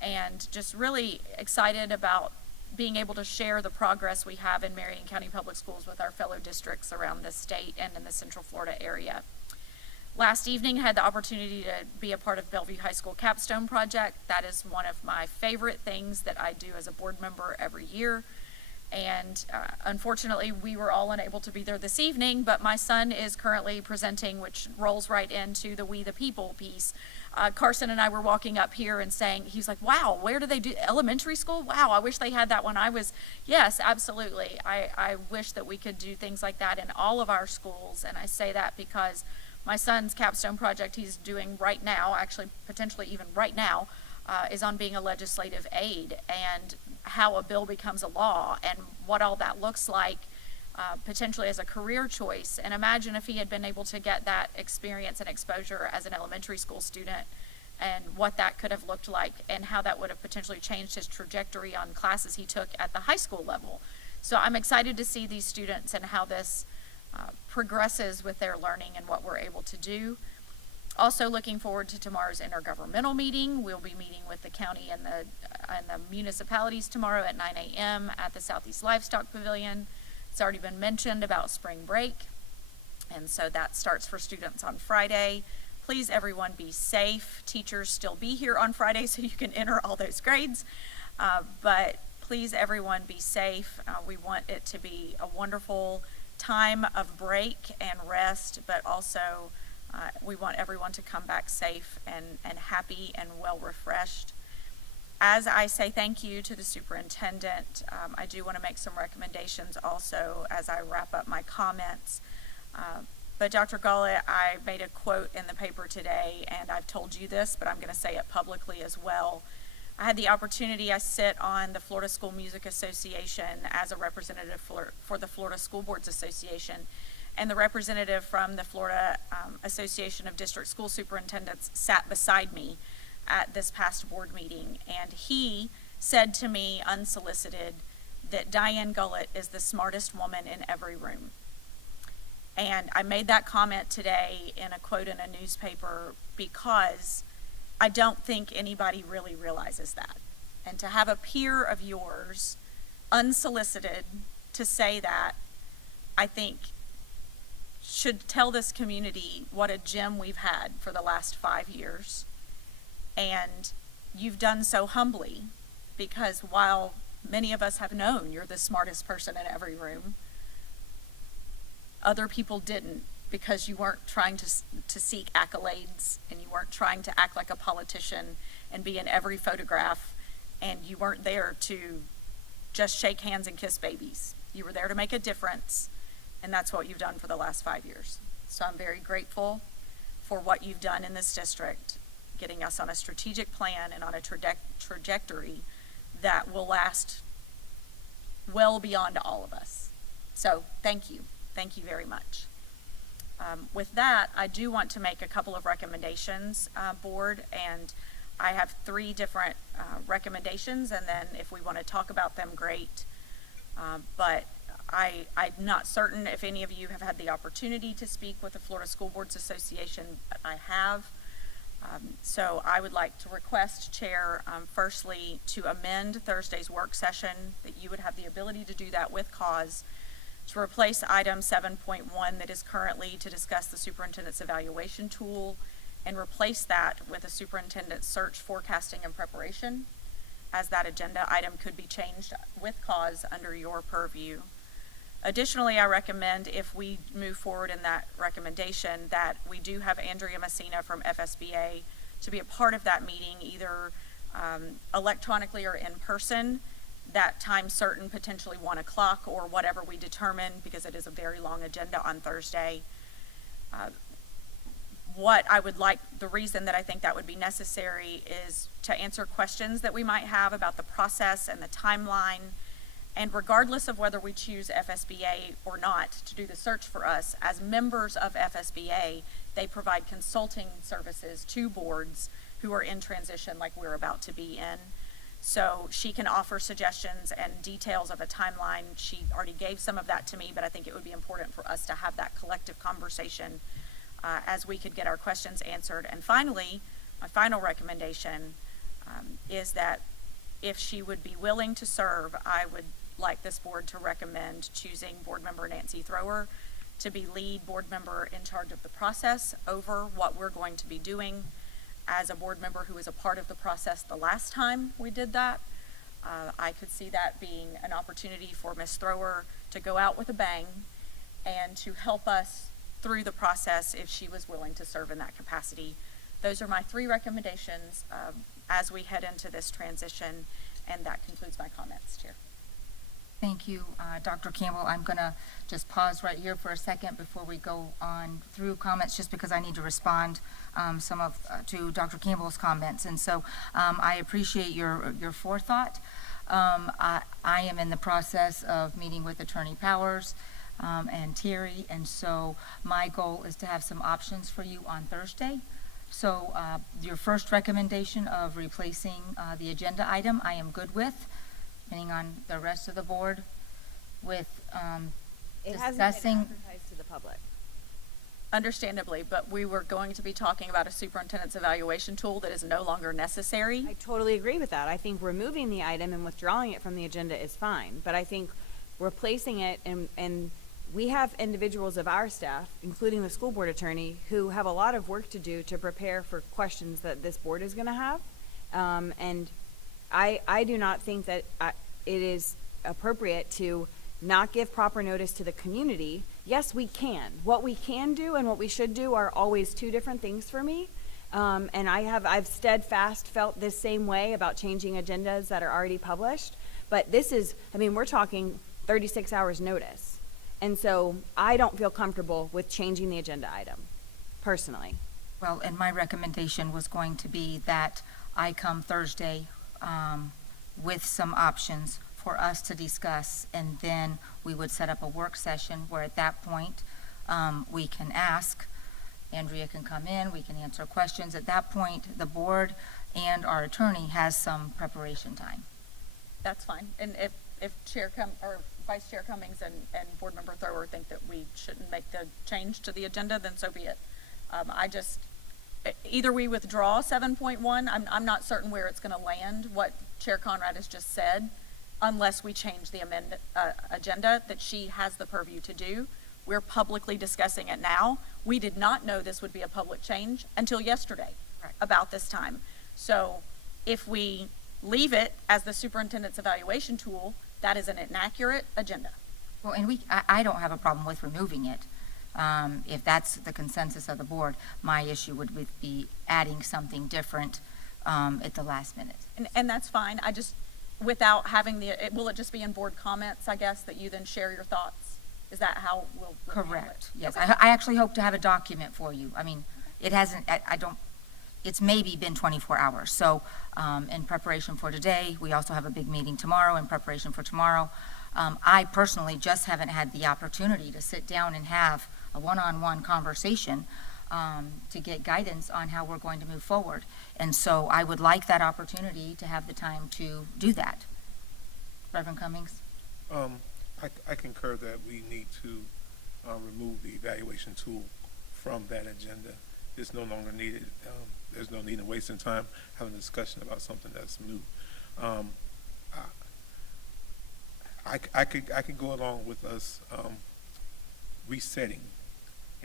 And just really excited about being able to share the progress we have in Marion County Public Schools with our fellow districts around the state and in the Central Florida area. Last evening, I had the opportunity to be a part of Bellevue High School Capstone Project. That is one of my favorite things that I do as a board member every year. And unfortunately, we were all unable to be there this evening, but my son is currently presenting, which rolls right into the We the People piece. Carson and I were walking up here and saying, he's like, wow, where do they do elementary school? Wow, I wish they had that when I was, yes, absolutely. I wish that we could do things like that in all of our schools. And I say that because my son's capstone project he's doing right now, actually potentially even right now, is on being a legislative aide, and how a bill becomes a law and what all that looks like potentially as a career choice. And imagine if he had been able to get that experience and exposure as an elementary school student, and what that could have looked like, and how that would have potentially changed his trajectory on classes he took at the high school level. So I'm excited to see these students and how this progresses with their learning and what we're able to do. Also looking forward to tomorrow's intergovernmental meeting. We'll be meeting with the county and the municipalities tomorrow at 9 a.m. at the Southeast Livestock Pavilion. It's already been mentioned about spring break, and so that starts for students on Friday. Please, everyone, be safe. Teachers still be here on Friday so you can enter all those grades, but please, everyone, be safe. We want it to be a wonderful time of break and rest, but also we want everyone to come back safe and happy and well refreshed. As I say thank you to the superintendent, I do want to make some recommendations also as I wrap up my comments. But Dr. Gullett, I made a quote in the paper today, and I've told you this, but I'm going to say it publicly as well. I had the opportunity, I sit on the Florida School Music Association as a representative for the Florida School Boards Association, and the representative from the Florida Association of District School Superintendents sat beside me at this past board meeting, and he said to me unsolicited that Diane Gullett is the smartest woman in every room. And I made that comment today in a quote in a newspaper because I don't think anybody really realizes that. And to have a peer of yours, unsolicited, to say that, I think should tell this community what a gem we've had for the last 5 years. And you've done so humbly, because while many of us have known you're the smartest person in every room, other people didn't, because you weren't trying to seek accolades, and you weren't trying to act like a politician and be in every photograph, and you weren't there to just shake hands and kiss babies. You were there to make a difference, and that's what you've done for the last 5 years. So I'm very grateful for what you've done in this district, getting us on a strategic plan and on a trajectory that will last well beyond all of us. So thank you. Thank you very much. With that, I do want to make a couple of recommendations, board, and I have 3 different recommendations, and then if we want to talk about them, great. But I'm not certain if any of you have had the opportunity to speak with the Florida School Boards Association, but I have. So I would like to request, Chair, firstly, to amend Thursday's work session, that you would have the ability to do that with cause, to replace item 7.1 that is currently to discuss the superintendent's evaluation tool, and replace that with a superintendent search, forecasting, and preparation, as that agenda item could be changed with cause under your purview. Additionally, I recommend, if we move forward in that recommendation, that we do have Andrea Messina from FSBA to be a part of that meeting, either electronically or in person. That time certain, potentially 1 o'clock or whatever we determine, because it is a very long agenda on Thursday. What I would like, the reason that I think that would be necessary is to answer questions that we might have about the process and the timeline. And regardless of whether we choose FSBA or not to do the search for us, as members of FSBA, they provide consulting services to boards who are in transition like we're about to be in. So she can offer suggestions and details of a timeline. She already gave some of that to me, but I think it would be important for us to have that collective conversation as we could get our questions answered. And finally, my final recommendation is that if she would be willing to serve, I would like this board to recommend choosing board member Nancy Thrower to be lead board member in charge of the process over what we're going to be doing. As a board member who was a part of the process the last time we did that, I could see that being an opportunity for Ms. Thrower to go out with a bang and to help us through the process if she was willing to serve in that capacity. Those are my 3 recommendations as we head into this transition, and that concludes my comments, Chair. Thank you, Dr. Campbell. I'm going to just pause right here for a second before we go on through comments, just because I need to respond to Dr. Campbell's comments. And so I appreciate your forethought. I am in the process of meeting with Attorney Powers and Terry, and so my goal is to have some options for you on Thursday. So your first recommendation of replacing the agenda item, I am good with. Depending on the rest of the board, with It discussing. hasn't been advertised to the public. Understandably, but we were going to be talking about a superintendent's evaluation tool that is no longer necessary. I totally agree with that. I think removing the item and withdrawing it from the agenda is fine, but I think replacing it, and we have individuals of our staff, including the school board attorney, who have a lot of work to do to prepare for questions that this board is gonna have. And I do not think that it is appropriate to not give proper notice to the community. Yes, we can. What we can do and what we should do are always 2 different things for me. And I've steadfast felt this same way about changing agendas that are already published. But this is, I mean, we're talking 36 hours notice. And so I don't feel comfortable with changing the agenda item, personally. Well, and my recommendation was going to be that I come Thursday with some options for us to discuss, and then we would set up a work session where at that point, we can ask, Andrea can come in, we can answer questions. At that point, the board and our attorney has some preparation time. That's fine. And if or Vice Chair Cummings and Board Member Thrower think that we shouldn't make the change to the agenda, then so be it. Either we withdraw 7.1, I'm not certain where it's gonna land, what Chair Conrad has just said, unless we change the agenda that she has the purview to do. We're publicly discussing it now. We did not know this would be a public change until yesterday about this time. So if we leave it as the superintendent's evaluation tool, that is an inaccurate agenda. Well, and I don't have a problem with removing it. If that's the consensus of the board, my issue would be adding something different at the last minute. And that's fine. I just, without having will it just be in board comments, I guess, that you then share your thoughts? Is that how we'll handle it? Correct, yes. Okay. I actually hope to have a document for you. I mean, it hasn't, it's maybe been 24 hours. So in preparation for today, we also have a big meeting tomorrow in preparation for tomorrow. I personally just haven't had the opportunity to sit down and have a one-on-one conversation to get guidance on how we're going to move forward. And so I would like that opportunity to have the time to do that. Reverend Cummings? I concur that we need to remove the evaluation tool from that agenda. It's no longer needed. There's no need in wasting time having a discussion about something that's moot. I could go along with us resetting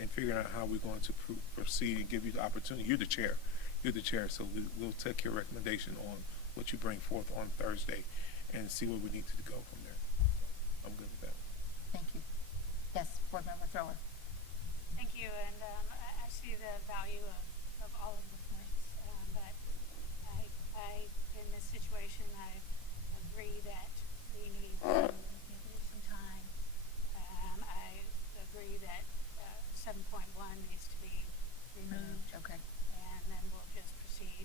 and figuring out how we're going to proceed and give you the opportunity. You're the chair, so we'll take your recommendation on what you bring forth on Thursday and see where we need to go from there. I'm good with that. Thank you. Yes, Board Member Thrower. Thank you, and I see the value of all of the points, but I, in this situation, I agree that we need to give some time. I agree that 7.1 needs to be removed. Okay. And then we'll just proceed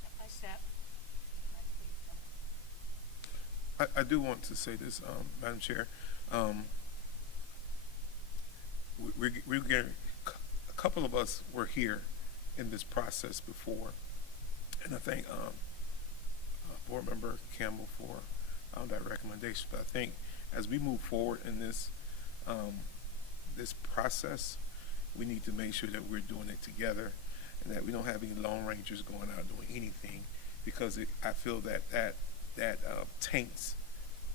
step by step. I do want to say this, Madam Chair. We're getting, a couple of us were here in this process before, and I thank Board Member Campbell for that recommendation. But I think as we move forward in this this process, we need to make sure that we're doing it together, and that we don't have any Lone Rangers going out doing anything, because I feel that taints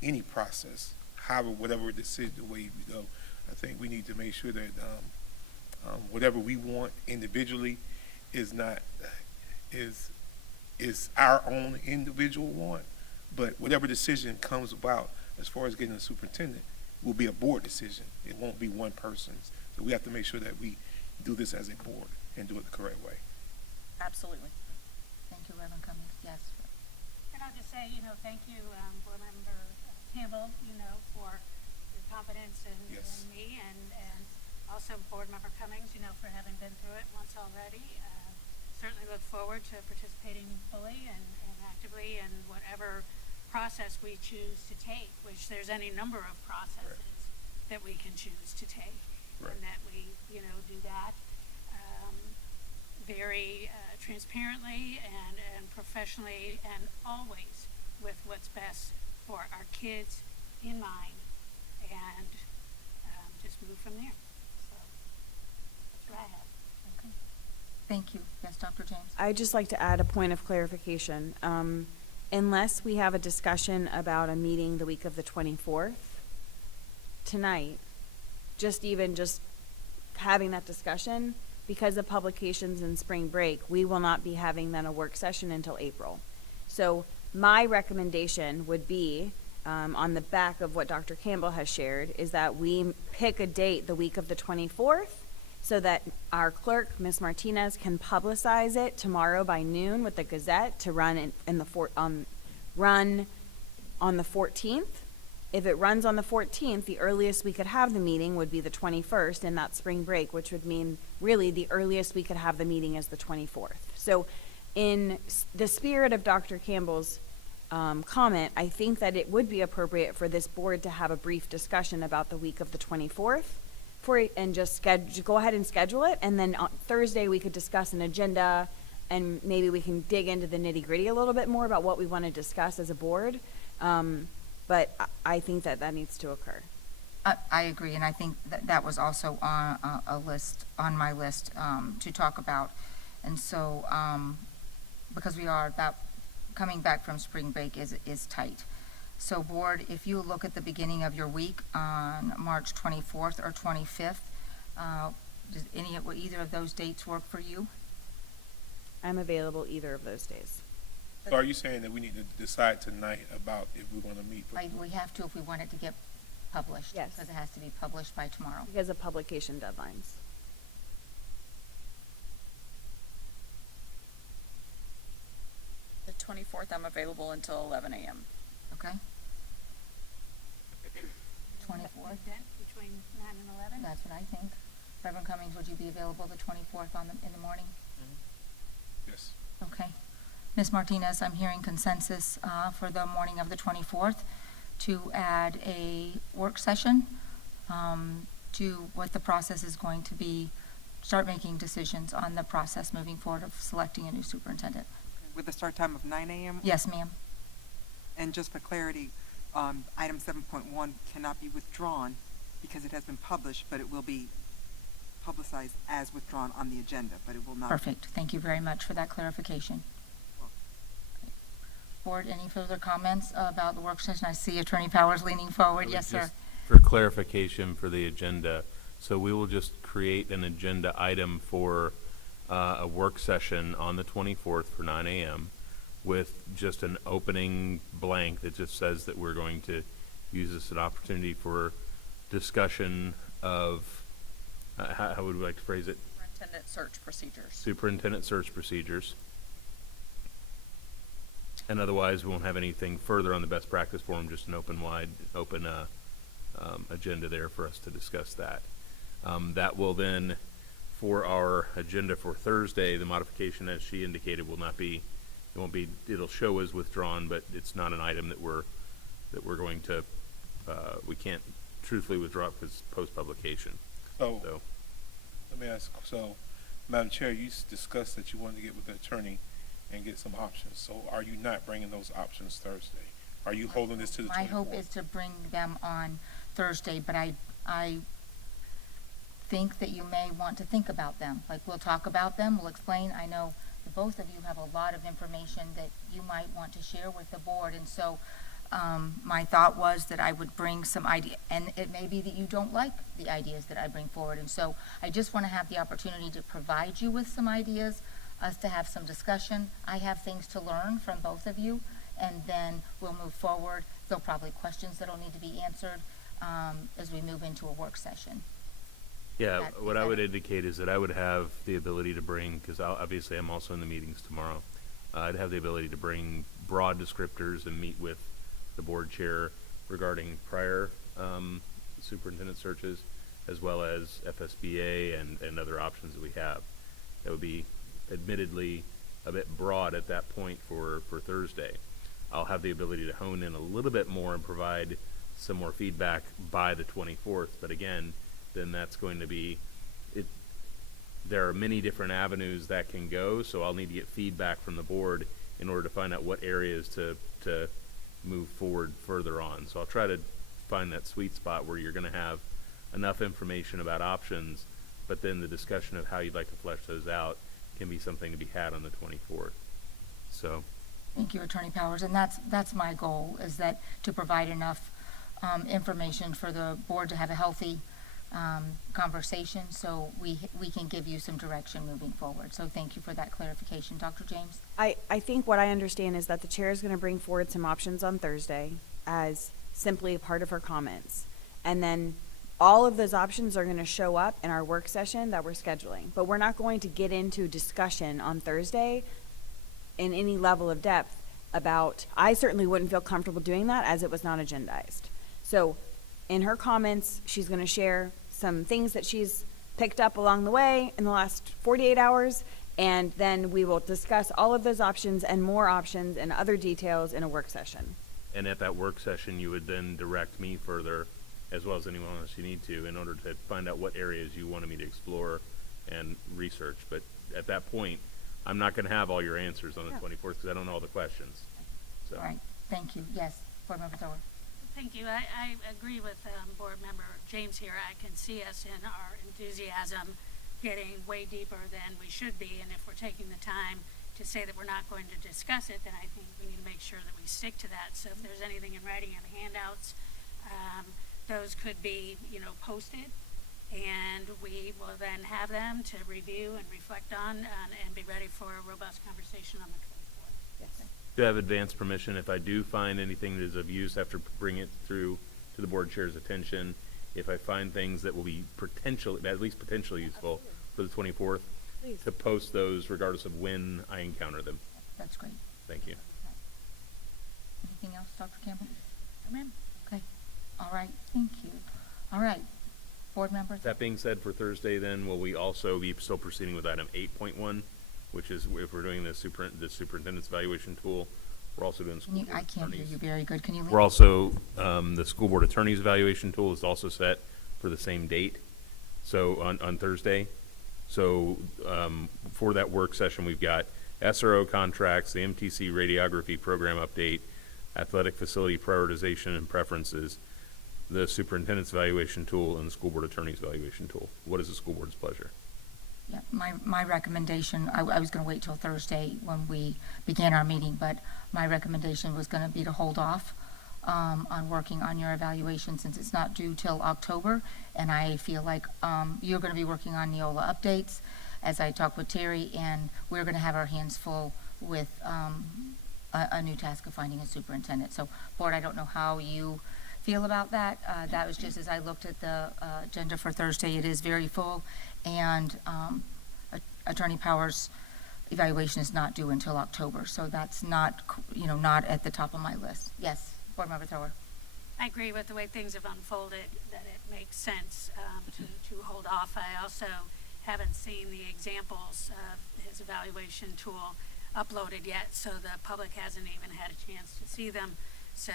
any process, however, whatever decision, the way we go. I think we need to make sure that whatever we want individually is our own individual want, but whatever decision comes about as far as getting a superintendent will be a board decision. It won't be one person's. So we have to make sure that we do this as a board and do it the correct way. Absolutely. Thank you, Reverend Cummings. Yes. And I'll just say, thank you, Board Member Campbell, for your confidence in me, and also Board Member Cummings, for having been through it once already. Certainly look forward to participating fully and actively in whatever process we choose to take, which there's any number of processes that we can choose to take, and that we, do that very transparently and professionally, and always with what's best for our kids in mind, and just move from there. So that's what I have. Okay. Thank you. Yes, Dr. James. I'd just like to add a point of clarification. Unless we have a discussion about a meeting the week of the 24th, tonight, just having that discussion, because of publications and spring break, we will not be having then a work session until April. So my recommendation would be, on the back of what Dr. Campbell has shared, is that we pick a date the week of the 24th so that our clerk, Ms. Martinez, can publicize it tomorrow by noon with the Gazette to run run on the 14th. If it runs on the 14th, the earliest we could have the meeting would be the 21st in that spring break, which would mean really the earliest we could have the meeting is the 24th. So in the spirit of Dr. Campbell's comment, I think that it would be appropriate for this board to have a brief discussion about the week of the 24th and just go ahead and schedule it. And then on Thursday, we could discuss an agenda and maybe we can dig into the nitty gritty a little bit more about what we want to discuss as a board. But I think that needs to occur. I agree, and I think that was also on on my list to talk about. And so, because we are coming back from spring break is tight. So board, if you look at the beginning of your week on March 24th or 25th, does either of those dates work for you? I'm available either of those days. So are you saying that we need to decide tonight about if we're going to meet? We have to if we want it to get published. Yes. Because it has to be published by tomorrow. Because of publication deadlines. The 24th, I'm available until 11 a.m. Okay? 24th? Between 9 and 11? That's what I think. Reverend Cummings, would you be available the 24th in the morning? Yes. Okay. Ms. Martinez, I'm hearing consensus for the morning of the 24th to add a work session to what the process is going to be, start making decisions on the process moving forward of selecting a new superintendent. With the start time of 9 a.m.? Yes, ma'am. And just for clarity, item 7.1 cannot be withdrawn because it has been published, but it will be publicized as withdrawn on the agenda, but it will not. Perfect. Thank you very much for that clarification. Board, any further comments about the work session? I see Attorney Powers leaning forward. Yes, sir. Just for clarification for the agenda, so we will just create an agenda item for a work session on the 24th for 9 a.m. with just an opening blank that just says that we're going to use this as an opportunity for discussion of, how would we like to phrase it? Superintendent search procedures. Superintendent search procedures. And otherwise, we won't have anything further on the best practice forum, just an open agenda there for us to discuss that. That will then, for our agenda for Thursday, the modification, as she indicated, will not be, it won't be, it'll show as withdrawn, but it's not an item that we're going to, we can't truthfully withdraw because post-publication. So, let me ask, Madam Chair, you discussed that you wanted to get with the attorney and get some options. So are you not bringing those options Thursday? Are you holding this to the 24th? My hope is to bring them on Thursday, but I think that you may want to think about them. Like, we'll talk about them, we'll explain. I know that both of you have a lot of information that you might want to share with the board, and so my thought was that I would bring some idea, and it may be that you don't like the ideas that I bring forward, and so I just want to have the opportunity to provide you with some ideas, us to have some discussion. I have things to learn from both of you, and then we'll move forward. There'll probably questions that'll need to be answered as we move into a work session. Yeah, what I would indicate is that I would have the ability to bring, because obviously I'm also in the meetings tomorrow, I'd have the ability to bring broad descriptors and meet with the board chair regarding prior superintendent searches, as well as FSBA and other options that we have. That would be admittedly a bit broad at that point for Thursday. I'll have the ability to hone in a little bit more and provide some more feedback by the 24th, but again, then that's going to be, there are many different avenues that can go, so I'll need to get feedback from the board in order to find out what areas to move forward further on. So I'll try to find that sweet spot where you're going to have enough information about options, but then the discussion of how you'd like to flesh those out can be something to be had on the 24th. So. Thank you, Attorney Powers, and that's my goal, is that to provide enough information for the board to have a healthy conversation, so we can give you some direction moving forward. So thank you for that clarification. Dr. James? I think what I understand is that the chair is going to bring forward some options on Thursday as simply a part of her comments. And then all of those options are gonna show up in our work session that we're scheduling. But we're not going to get into discussion on Thursday in any level of depth about, I certainly wouldn't feel comfortable doing that as it was not agendized. So in her comments, she's gonna share some things that she's picked up along the way in the last 48 hours, and then we will discuss all of those options and more options and other details in a work session. And at that work session, you would then direct me further, as well as anyone else you need to, in order to find out what areas you wanted me to explore and research. But at that point, I'm not gonna have all your answers on the 24th, because I don't know all the questions. So. All right, thank you. Yes, Board Member Thor. Thank you. I agree with Board Member James here. I can see us in our enthusiasm getting way deeper than we should be, and if we're taking the time to say that we're not going to discuss it, then I think we need to make sure that we stick to that. So if there's anything in writing and handouts, those could be, posted, and we will then have them to review and reflect on and be ready for a robust conversation on the 24th. Yes. Do have advance permission if I do find anything that is of use after bringing it through to the board chair's attention. If I find things that will be at least potentially useful for the 24th, Please. to post those regardless of when I encounter them. That's great. Thank you. Anything else, Dr. Campbell? Amen. Okay. All right, thank you. All right, Board Members? That being said, for Thursday then, will we also be still proceeding with item 8.1, which is if we're doing the superintendent's evaluation tool, we're also doing school board I can't hear attorneys. you very good. Can you? We're also, the school board attorney's evaluation tool is also set for the same date, so on Thursday. So for that work session, we've got SRO contracts, the MTC radiography program update, athletic facility prioritization and preferences, the superintendent's evaluation tool, and the school board attorney's evaluation tool. What is the school board's pleasure? Yeah, my recommendation, I was going to wait till Thursday when we began our meeting, but my recommendation was going to be to hold off on working on your evaluation since it's not due till October, and I feel like you're going to be working on Neola updates as I talk with Terry, and we're going to have our hands full with a new task of finding a superintendent. So, Board, I don't know how you feel about that. That was just as I looked at the agenda for Thursday. It is very full, and Attorney Powers' evaluation is not due until October, so that's not, not at the top of my list. Yes, Board Member Thrower. I agree with the way things have unfolded, that it makes sense to hold off. I also haven't seen the examples of his evaluation tool uploaded yet, so the public hasn't even had a chance to see them. So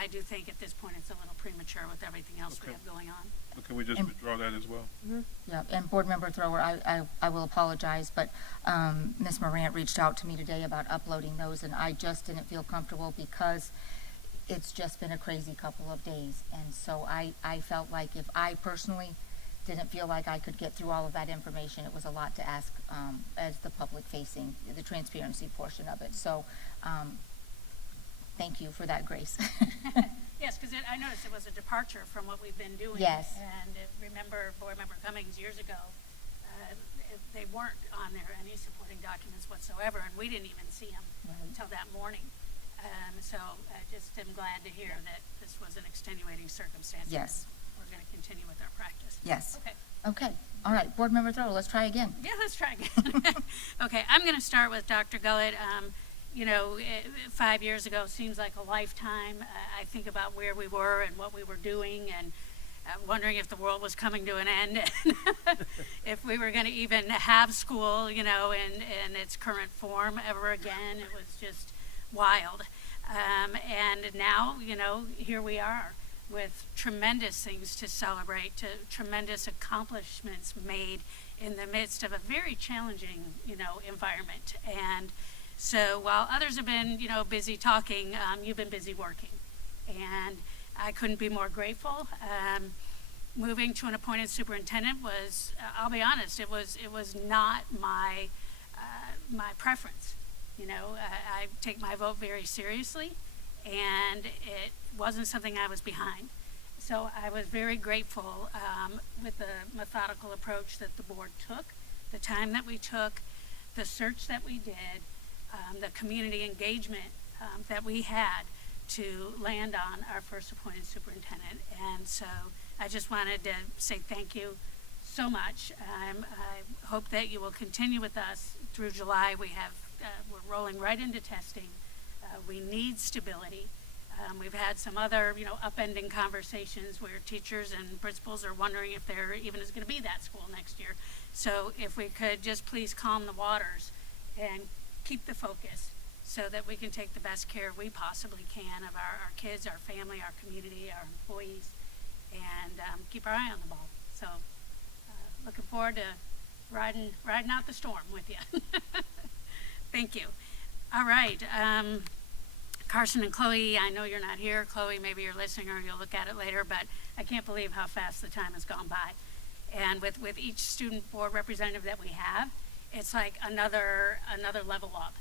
I do think at this point it's a little premature with everything else we have going on. So can we just withdraw that as well? Yeah, and Board Member Thrower, I will apologize, but Ms. Morant reached out to me today about uploading those, and I just didn't feel comfortable because it's just been a crazy couple of days. And so I felt like if I personally didn't feel like I could get through all of that information, it was a lot to ask as the public facing, the transparency portion of it. So thank you for that, Grace. Yes, because I noticed it was a departure from what we've been doing. Yes. And remember Board Member Cummings years ago, they weren't on there, any supporting documents whatsoever, and we didn't even see them until that morning. So I just am glad to hear that this was an extenuating circumstance. Yes. We're going to continue with our practice. Yes. Okay. Okay. All right. Board Member Thrower, let's try again. Yeah, let's try again. Okay, I'm going to start with Dr. Gullett. 5 years ago seems like a lifetime. I think about where we were and what we were doing, and wondering if the world was coming to an end, if we were going to even have school, in its current form ever again. It was just wild. And now, here we are with tremendous things to celebrate, tremendous accomplishments made in the midst of a very challenging, environment. And so while others have been, busy talking, you've been busy working. And I couldn't be more grateful. Moving to an appointed superintendent was, I'll be honest, it was not my preference. I take my vote very seriously, and it wasn't something I was behind. So I was very grateful with the methodical approach that the board took, the time that we took, the search that we did, the community engagement that we had to land on our first appointed superintendent. And so I just wanted to say thank you so much. I hope that you will continue with us through July. We're rolling right into testing. We need stability. We've had some other, upending conversations where teachers and principals are wondering if there even is going to be that school next year. So if we could just please calm the waters and keep the focus so that we can take the best care we possibly can of our kids, our family, our community, our employees, and keep our eye on the ball. So looking forward to riding out the storm with you. Thank you. All right. Carson and Chloe, I know you're not here. Chloe, maybe you're listening or you'll look at it later, but I can't believe how fast the time has gone by. And with each student board representative that we have, it's like another level up,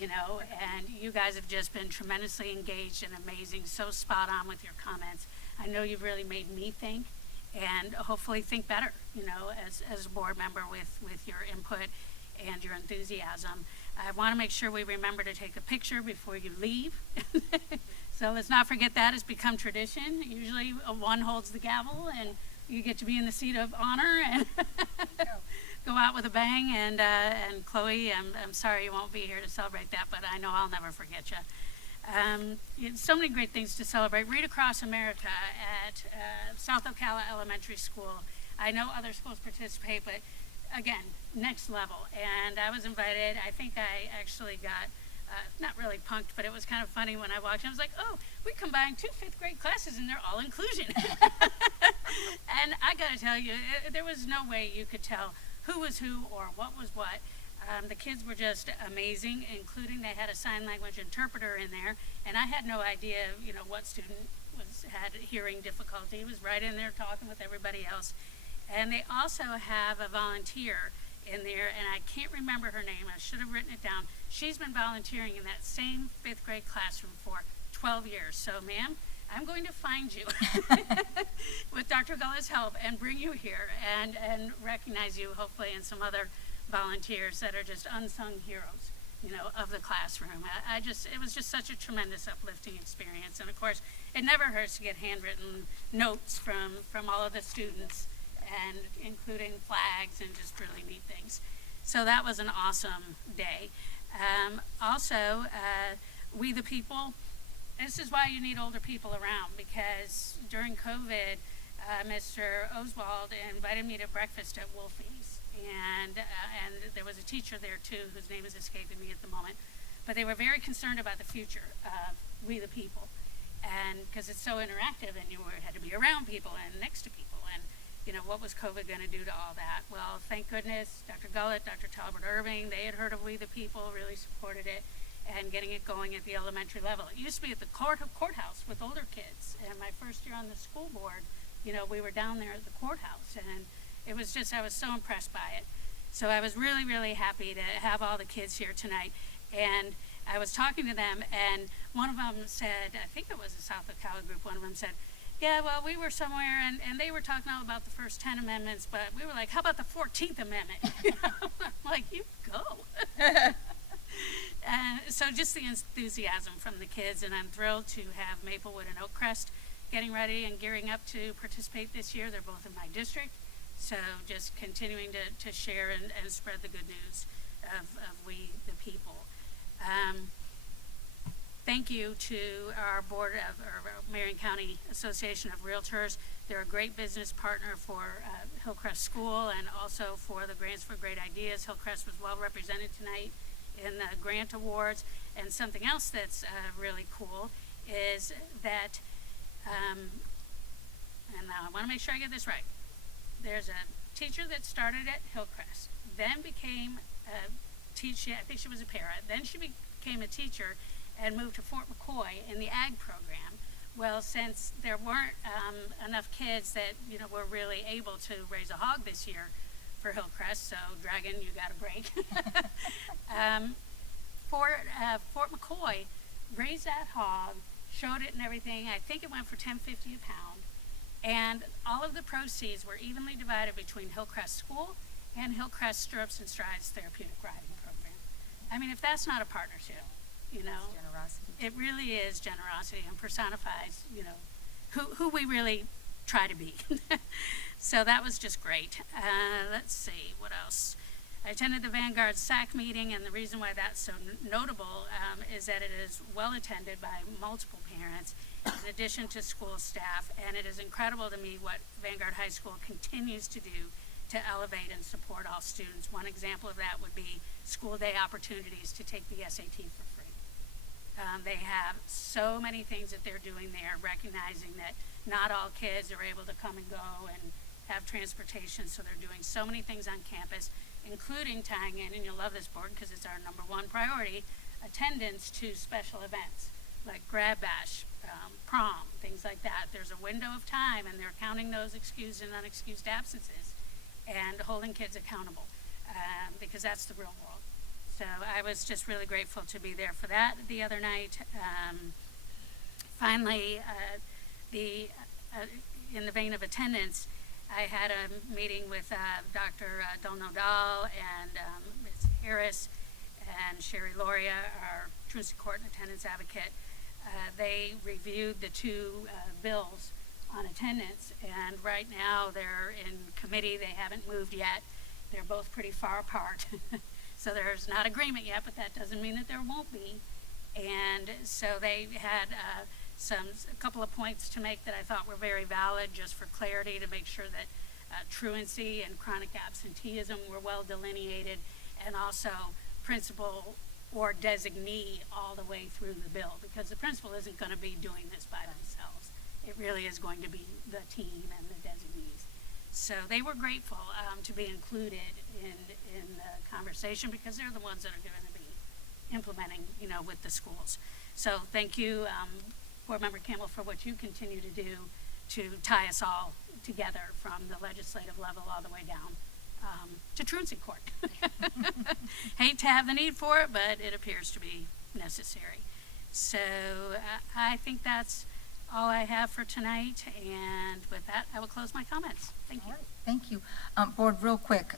and you guys have just been tremendously engaged and amazing, so spot on with your comments. I know you've really made me think and hopefully think better, as a board member with your input and your enthusiasm. I want to make sure we remember to take a picture before you leave. So let's not forget that. It's become tradition. Usually one holds the gavel and you get to be in the seat of honor and go out with a bang. And Chloe, I'm sorry you won't be here to celebrate that, but I know I'll never forget you. So many great things to celebrate. Read Across America at South Ocala Elementary School. I know other schools participate, but again, next level. And I was invited. I think I actually got, not really punked, but it was kind of funny when I walked in. I was like, oh, we combined 2 fifth grade classes and they're all inclusion. And I got to tell you, there was no way you could tell who was who or what was what. The kids were just amazing, including they had a sign language interpreter in there. And I had no idea, what student had hearing difficulty. He was right in there talking with everybody else. And they also have a volunteer in there, and I can't remember her name. I should have written it down. She's been volunteering in that same 5th grade classroom for 12 years. So, ma'am, I'm going to find you with Dr. Gullett's help and bring you here and recognize you, hopefully, and some other volunteers that are just unsung heroes, of the classroom. It was just such a tremendous uplifting experience. And, of course, it never hurts to get handwritten notes from all of the students, and including flags and just really neat things. So that was an awesome day. Also, We the People, this is why you need older people around, because during COVID, Mr. Oswald invited me to breakfast at Wolfie's, and there was a teacher there too, whose name is escaping me at the moment, but they were very concerned about the future of We the People, and because it's so interactive and you had to be around people and next to people, and what was COVID going to do to all that? Well, thank goodness, Dr. Gullett, Dr. Talbot Irving, they had heard of We the People, really supported it, and getting it going at the elementary level. It used to be at the courthouse with older kids, and my first year on the school board, we were down there at the courthouse, and it was just, I was so impressed by it. So I was really, really happy to have all the kids here tonight, and I was talking to them, and one of them said, I think it was a South Ocala group, one of them said, yeah, well, we were somewhere, and they were talking all about the first 10 amendments, but we were like, how about the 14th Amendment? I'm like, you go. And so just the enthusiasm from the kids, and I'm thrilled to have Maplewood and Oakcrest getting ready and gearing up to participate this year. They're both in my district, so just continuing to share and spread the good news of We the People. Thank you to our board of Marion County Association of Realtors. They're a great business partner for Hillcrest School and also for the Grants for Great Ideas. Hillcrest was well represented tonight in the grant awards. And something else that's really cool is that, and now I want to make sure I get this right. There's a teacher that started at Hillcrest, then became a teacher, I think she was a para, then she became a teacher and moved to Fort McCoy in the ag program. Well, since there weren't enough kids that were really able to raise a hog this year for Hillcrest, so Dragon, you got a break. Fort McCoy raised that hog, showed it and everything. I think it went for $10.50 a pound, and all of the proceeds were evenly divided between Hillcrest School and Hillcrest Stirrups and Strides Therapeutic Riding Program. I mean, if that's not a partnership, generosity. It really is generosity and personifies, who we really try to be. So that was just great. Let's see, what else? I attended the Vanguard SAC meeting, and the reason why that's so notable is that it is well attended by multiple parents in addition to school staff, and it is incredible to me what Vanguard High School continues to do to elevate and support all students. One example of that would be school day opportunities to take the SAT for free. They have so many things that they're doing there, recognizing that not all kids are able to come and go and have transportation, so they're doing so many things on campus, including tying in, and you'll love this board because it's our #1 priority, attendance to special events like Grab Bash, prom, things like that. There's a window of time, and they're counting those excused and unexcused absences and holding kids accountable because that's the real world. So I was just really grateful to be there for that the other night. Finally, in the vein of attendance, I had a meeting with Dr. Dunnellon and Ms. Harris and Sherry Loria, our truancy court and attendance advocate. They reviewed the 2 bills on attendance, and right now they're in committee. They haven't moved yet. They're both pretty far apart. So there's not agreement yet, but that doesn't mean that there won't be. And so they had a couple of points to make that I thought were very valid, just for clarity, to make sure that truancy and chronic absenteeism were well delineated, and also principal or designee all the way through the bill, because the principal isn't going to be doing this by themselves. It really is going to be the team and the designees. So they were grateful to be included in the conversation, because they're the ones that are going to be implementing, with the schools. So thank you, Board Member Campbell, for what you continue to do to tie us all together from the legislative level all the way down to truancy court. Hate to have the need for it, but it appears to be necessary. So I think that's all I have for tonight, and with that, I will close my comments. Thank you. All right, thank you. Board, real quick,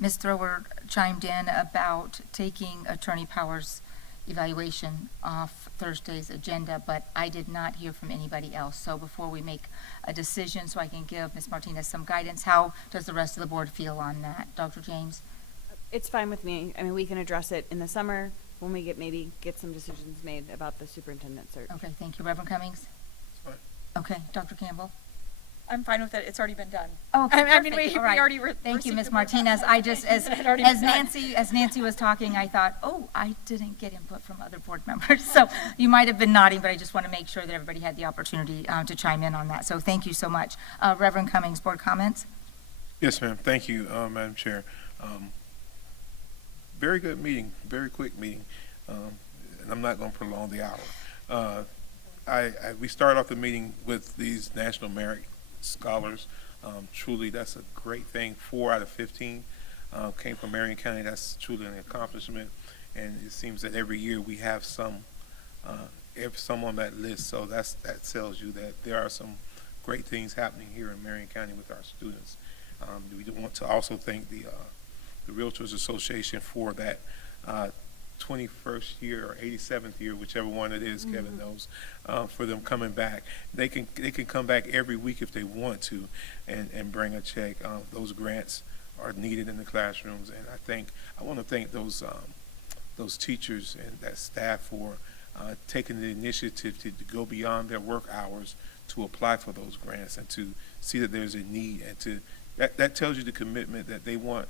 Ms. Thrower chimed in about taking Attorney Powers' evaluation off Thursday's agenda, but I did not hear from anybody else. So before we make a decision, so I can give Ms. Martinez some guidance, how does the rest of the board feel on that? Dr. James? It's fine with me. I mean, we can address it in the summer when we get some decisions made about the superintendent search. Okay, thank you. Reverend Cummings? Fine. Okay, Dr. Campbell? I'm fine with it. It's already been done. Oh, I mean, perfect. we All right. already Thank you, received Ms. the Martinez. I just, as It had already been done. Nancy was talking, I thought, oh, I didn't get input from other board members. So you might have been nodding, but I just want to make sure that everybody had the opportunity to chime in on that. So thank you so much. Reverend Cummings, board comments? Yes, ma'am. Thank you, Madam Chair. Very good meeting, very quick meeting, and I'm not going to prolong the hour. We started off the meeting with these National Merit Scholars. Truly, that's a great thing. 4 out of 15 came from Marion County. That's truly an accomplishment, and it seems that every year we have some on that list. So that tells you that there are some great things happening here in Marion County with our students. We do want to also thank the Realtors Association for that 21st year or 87th year, whichever one it is, Kevin knows, for them coming back. They can come back every week if they want to and bring a check. Those grants are needed in the classrooms, and I want to thank those teachers and that staff for taking the initiative to go beyond their work hours to apply for those grants and to see that there's a need, and that tells you the commitment that they want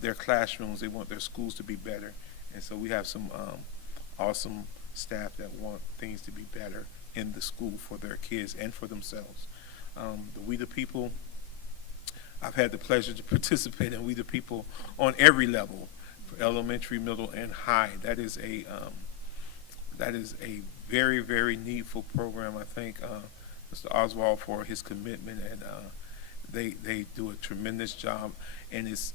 their classrooms, they want their schools to be better. And so we have some awesome staff that want things to be better in the school for their kids and for themselves. The We the People, I've had the pleasure to participate in We the People on every level, for elementary, middle, and high. That is a very, very needful program. I thank Mr. Oswald for his commitment, and they do a tremendous job, and it's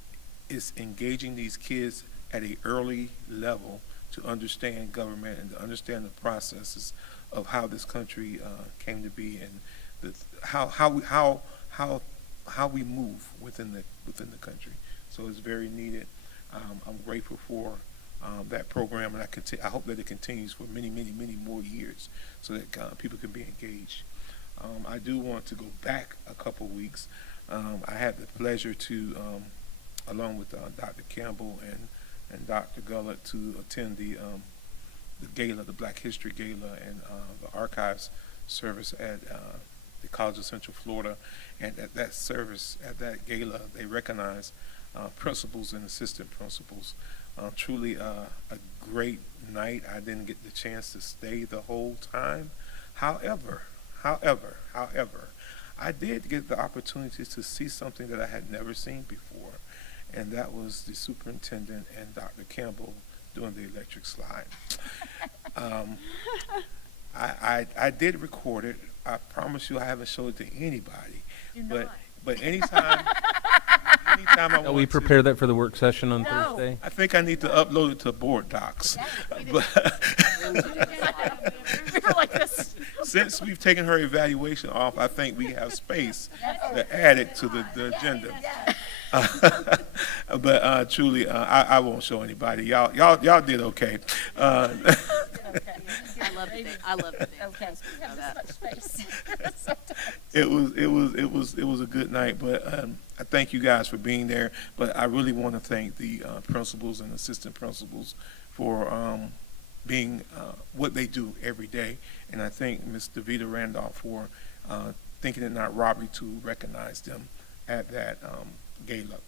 engaging these kids at an early level to understand government and to understand the processes of how this country came to be, and how we move within the country. So it's very needed. I'm grateful for that program, and I hope that it continues for many, many, many more years, so that people can be engaged. I do want to go back a couple weeks. I had the pleasure to, along with Dr. Campbell and Dr. Gullett, to attend the gala, the Black History Gala, and the archives service at the College of Central Florida. And at that service, at that gala, they recognized principals and assistant principals. Truly a great night. I didn't get the chance to stay the whole time. However, I did get the opportunity to see something that I had never seen before, and that was the superintendent and Dr. Campbell doing the electric slide. I did record it. I promise you I haven't showed it to anybody. But anytime I Shall want we prepare that for the work session on No. Thursday? I think I need to upload it to board docs. But We were like this. since we've taken her evaluation off, I think we have space to add it to the agenda. But truly, I won't show anybody. Y'all did okay. I love the day. I love the day. Okay, we have this much space. It was a good night, but I thank you guys for being there. But I really want to thank the principals and assistant principals for being what they do every day, and I thank Ms. DeVita Randolph for thinking it not robbery to recognize them at that gala.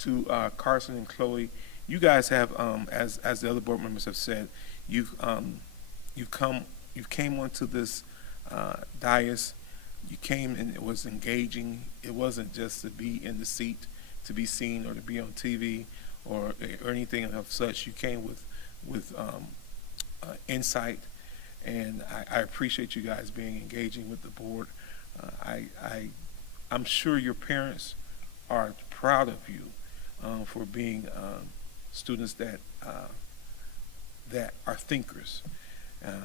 To Carson and Chloe, you guys have, as the other board members have said, you came onto this dais. You came and it was engaging. It wasn't just to be in the seat, to be seen, or to be on TV, or anything of such. You came with insight, and I appreciate you guys being engaging with the board. I'm sure your parents are proud of you for being students that are thinkers.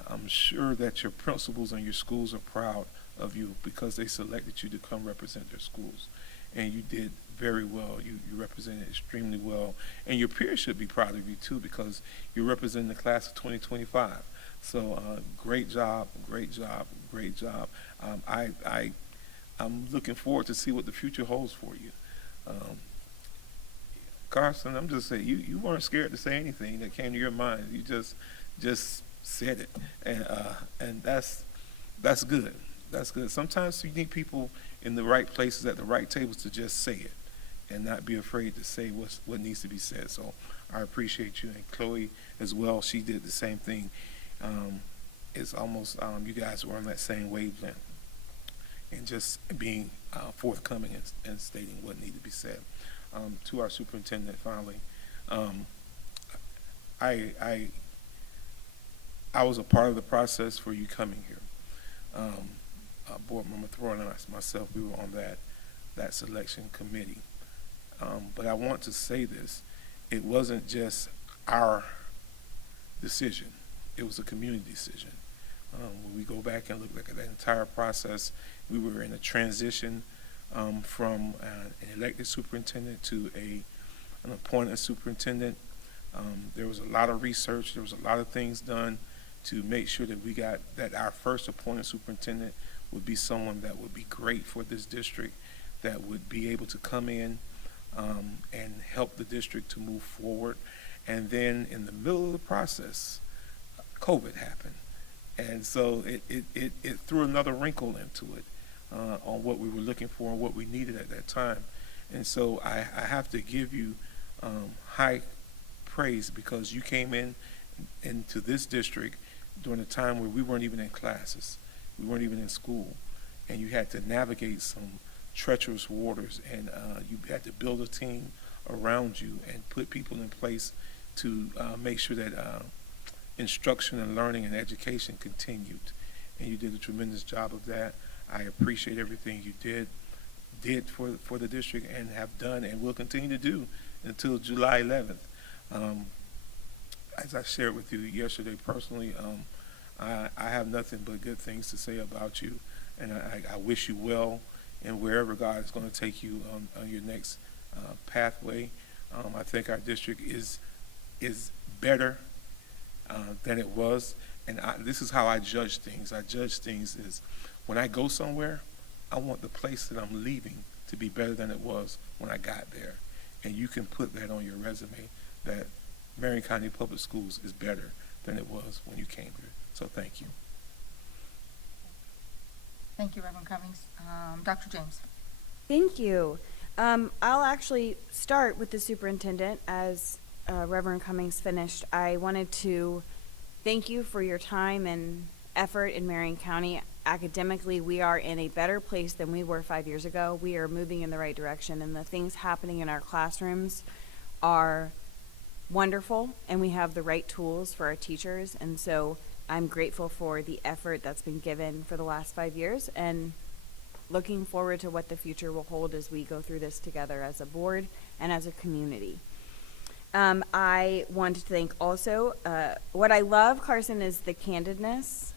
I'm sure that your principals and your schools are proud of you because they selected you to come represent their schools. And you did very well. You represented extremely well. And your peers should be proud of you too because you're representing the class of 2025. So great job, great job, great job. I'm looking forward to see what the future holds for you. Carson, I'm just saying, you weren't scared to say anything that came to your mind. You just said it, and that's good. That's good. Sometimes you need people in the right places at the right tables to just say it, and not be afraid to say what needs to be said. So I appreciate you, and Chloe as well. She did the same thing. It's almost you guys were on that same wavelength, and just being forthcoming and stating what needed to be said. To our superintendent, finally, I was a part of the process for you coming here. Board member Thoreau and myself, we were on that selection committee. But I want to say this: it wasn't just our decision; it was a community decision. When we go back and look at that entire process, we were in a transition from an elected superintendent to an appointed superintendent. There was a lot of research. There was a lot of things done to make sure that our first appointed superintendent would be someone that would be great for this district, that would be able to come in and help the district to move forward. And then in the middle of the process, COVID happened. And so it threw another wrinkle into it on what we were looking for and what we needed at that time. And so I have to give you high praise because you came into this district during a time where we weren't even in classes. We weren't even in school. And you had to navigate some treacherous waters, and you had to build a team around you and put people in place to make sure that instruction and learning and education continued. And you did a tremendous job of that. I appreciate everything you did for the district and have done and will continue to do until July 11th. As I shared with you yesterday personally, I have nothing but good things to say about you, and I wish you well in wherever God is going to take you on your next pathway. I think our district is better than it was, And this is how I judge things. I judge things is when I go somewhere, I want the place that I'm leaving to be better than it was when I got there. And you can put that on your resume, that Marion County Public Schools is better than it was when you came here. So thank you. Thank you, Reverend Cummings. Dr. James. Thank you. I'll actually start with the superintendent as Reverend Cummings finished. I wanted to thank you for your time and effort in Marion County. Academically, we are in a better place than we were 5 years ago. We are moving in the right direction, and the things happening in our classrooms are wonderful, and we have the right tools for our teachers. And so I'm grateful for the effort that's been given for the last 5 years, and looking forward to what the future will hold as we go through this together as a board and as a community. I want to thank also, what I love, Carson, is the candidness.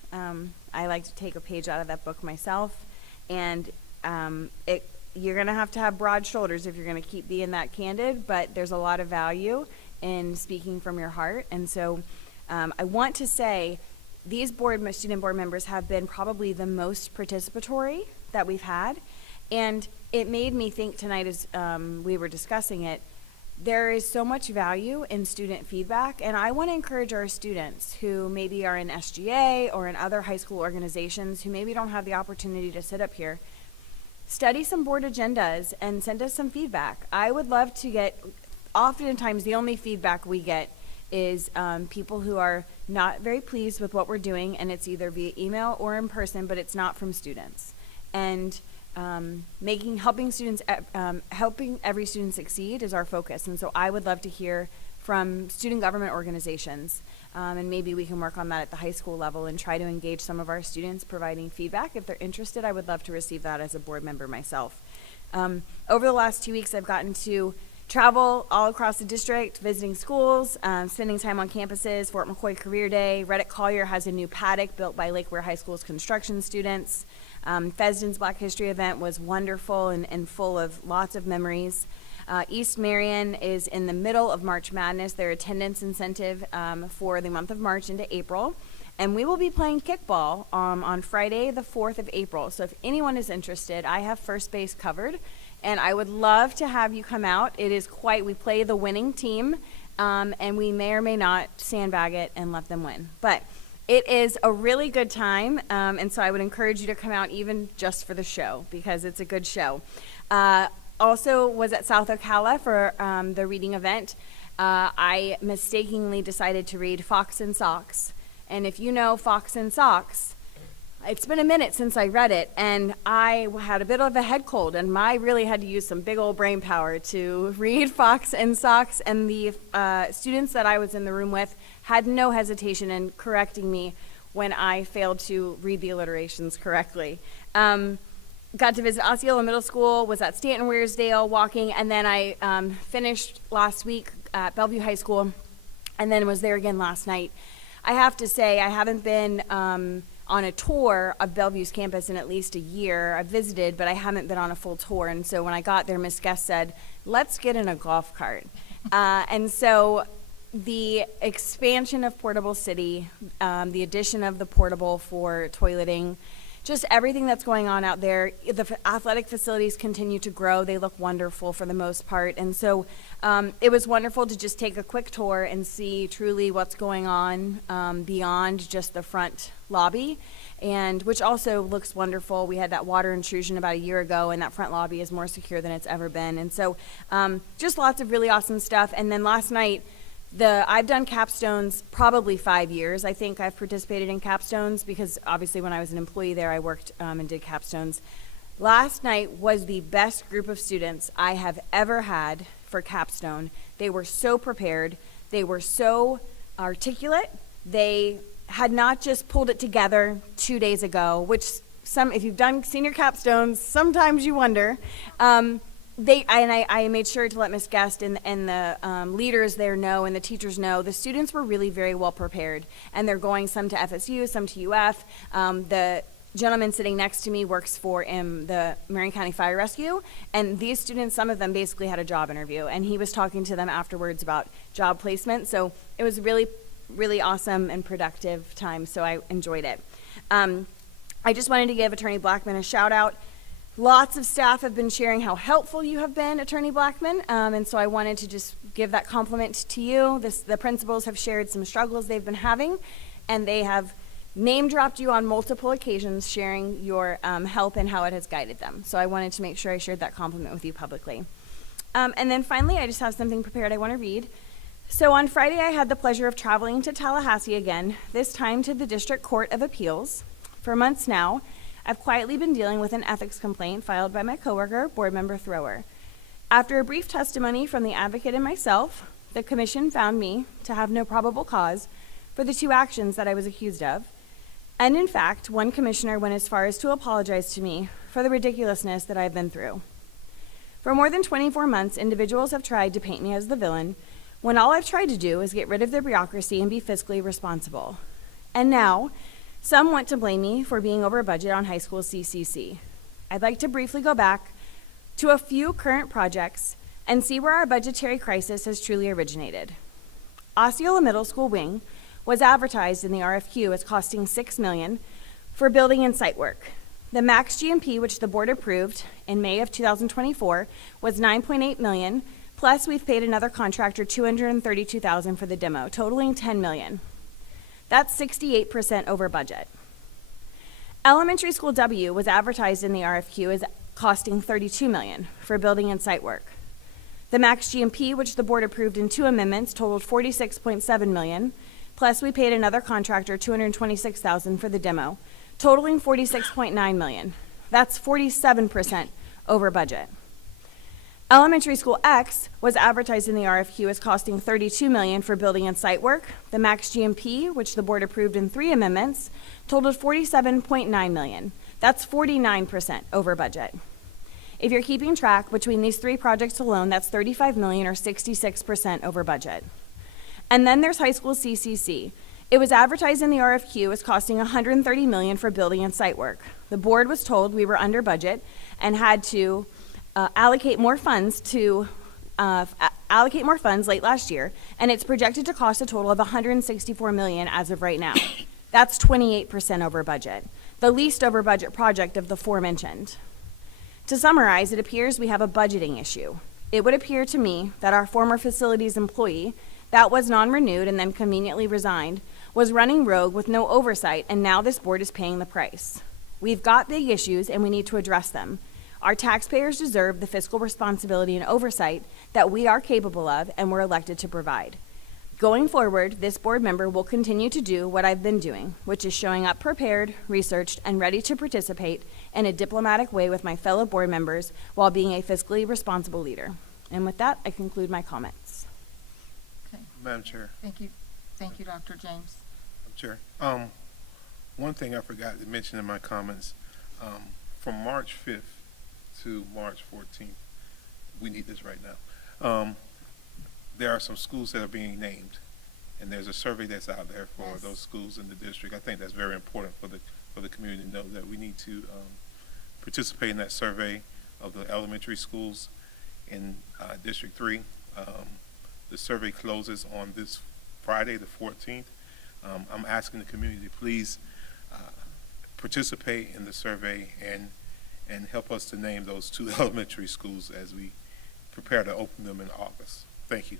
I like to take a page out of that book myself, and you're going to have broad shoulders if you're going to keep being that candid, but there's a lot of value in speaking from your heart. And so I want to say these student board members have been probably the most participatory that we've had, and it made me think tonight as we were discussing it, there is so much value in student feedback, and I want to encourage our students who maybe are in SGA or in other high school organizations who maybe don't have the opportunity to sit up here, study some board agendas and send us some feedback. I would love to get, oftentimes the only feedback we get is people who are not very pleased with what we're doing, and it's either via email or in person, but it's not from students. And helping every student succeed is our focus. And so I would love to hear from student government organizations, and maybe we can work on that at the high school level and try to engage some of our students providing feedback. If they're interested, I would love to receive that as a board member myself. Over the last 2 weeks, I've gotten to travel all across the district, visiting schools, spending time on campuses. Fort McCoy Career Day. Reddick Collier has a new paddock built by Lake Ware High School's construction students. Fesden's Black History event was wonderful and full of lots of memories. East Marion is in the middle of March Madness, their attendance incentive for the month of March into April. And we will be playing kickball on Friday, the 4th of April. So if anyone is interested, I have first base covered. And I would love to have you come out. We play the winning team, and we may or may not sandbag it and let them win. But it is a really good time, and so I would encourage you to come out even just for the show, because it's a good show. Also was at South Ocala for the reading event. I mistakenly decided to read Fox and Socks. And if you know Fox and Socks, it's been a minute since I read it, and I had a bit of a head cold, and I really had to use some big old brain power to read Fox and Socks, and the students that I was in the room with had no hesitation in correcting me when I failed to read the alliterations correctly. Got to visit Osceola Middle School, was at Stanton Wearsdale walking, and then I finished last week at Bellevue High School, and then was there again last night. I have to say, I haven't been on a tour of Bellevue's campus in at least a year. I've visited, but I haven't been on a full tour. And so when I got there, Miss Guest said, let's get in a golf cart. And so the expansion of Portable City, the addition of the portable for toileting, just everything that's going on out there. The athletic facilities continue to grow. They look wonderful for the most part. And so it was wonderful to just take a quick tour and see truly what's going on beyond just the front lobby, and which also looks wonderful. We had that water intrusion about a year ago, and that front lobby is more secure than it's ever been. And so just lots of really awesome stuff. And then last night, I've done capstones probably 5 years. I think I've participated in capstones because obviously when I was an employee there, I worked and did capstones. Last night was the best group of students I have ever had for capstone. They were so prepared. They were so articulate. They had not just pulled it together 2 days ago, which if you've done senior capstones, sometimes you wonder. I made sure to let Ms. Guest and the leaders there know, and the teachers know, the students were really very well prepared, and they're going some to FSU, some to UF. The gentleman sitting next to me works for the Marion County Fire Rescue, and these students, some of them basically had a job interview, and he was talking to them afterwards about job placement. So it was really really awesome and productive time, so I enjoyed it. I just wanted to give Attorney Blackman a shout out. Lots of staff have been sharing how helpful you have been, Attorney Blackman, and so I wanted to just give that compliment to you. The principals have shared some struggles they've been having, and they have name-dropped you on multiple occasions, sharing your help and how it has guided them. So I wanted to make sure I shared that compliment with you publicly. And then finally, I just have something prepared I want to read. So on Friday, I had the pleasure of traveling to Tallahassee again, this time to the District Court of Appeals. For months now, I've quietly been dealing with an ethics complaint filed by my coworker, Board Member Thrower. After a brief testimony from the advocate and myself, the commission found me to have no probable cause for the 2 actions that I was accused of. And in fact, one commissioner went as far as to apologize to me for the ridiculousness that I've been through. For more than 24 months, individuals have tried to paint me as the villain, when all I've tried to do is get rid of the bureaucracy and be fiscally responsible. And now, some want to blame me for being over budget on high school CCC. I'd like to briefly go back to a few current projects and see where our budgetary crisis has truly originated. Osceola Middle School wing was advertised in the RFQ as costing $6 million for building and site work. The max GMP, which the board approved in May of 2024, was $9.8 million, plus we've paid another contractor $232,000 for the demo, totaling $10 million. That's 68% over budget. Elementary School W was advertised in the RFQ as costing $32 million for building and site work. The max GMP, which the board approved in 2 amendments, totaled $46.7 million, plus we paid another contractor $226,000 for the demo, totaling $46.9 million. That's 47% over budget. Elementary School X was advertised in the RFQ as costing $32 million for building and site work. The max GMP, which the board approved in 3 amendments, totaled $47.9 million. That's 49% over budget. If you're keeping track, between these 3 projects alone, that's $35 million or 66% over budget. And then there's high school CCC. It was advertised in the RFQ as costing $130 million for building and site work. The board was told we were under budget and had to allocate more funds late last year, and it's projected to cost a total of $164 million as of right now. That's 28% over budget, the least over budget project of the 4 mentioned. To summarize, it appears we have a budgeting issue. It would appear to me that our former facilities employee that was non-renewed and then conveniently resigned was running rogue with no oversight, and now this board is paying the price. We've got big issues and we need to address them. Our taxpayers deserve the fiscal responsibility and oversight that we are capable of and we're elected to provide. Going forward, this board member will continue to do what I've been doing, which is showing up prepared, researched, and ready to participate in a diplomatic way with my fellow board members while being a fiscally responsible leader. And with that, I conclude my comments. Okay. Madam Chair. Thank you. Thank you, Dr. James. Madam Chair. One thing I forgot to mention in my comments, from March 5th to March 14th, we need this right now. There are some schools that are being named, and there's a survey that's out there for those schools in the district. I think that's very important for the community to know that we need to participate in that survey of the elementary schools in District 3. The survey closes on this Friday, the 14th. I'm asking the community to please participate in the survey and help us to name those 2 elementary schools as we prepare to open them in August. Thank you.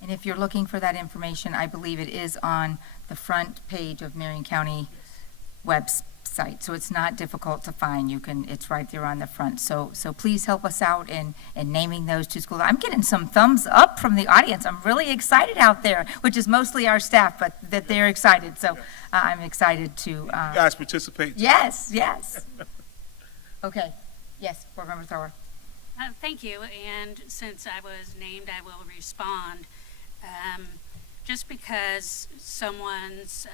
And if you're looking for that information, I believe it is on the front page of Marion County website, so it's not difficult to find. It's right there on the front. So please help us out in naming those 2 schools. I'm getting some thumbs up from the audience. I'm really excited out there, which is mostly our staff, but that they're excited. So I'm excited to. You guys participate? Yes. Okay. Yes, Board Member Thrower. Thank you, and since I was named, I will respond. Just because someone's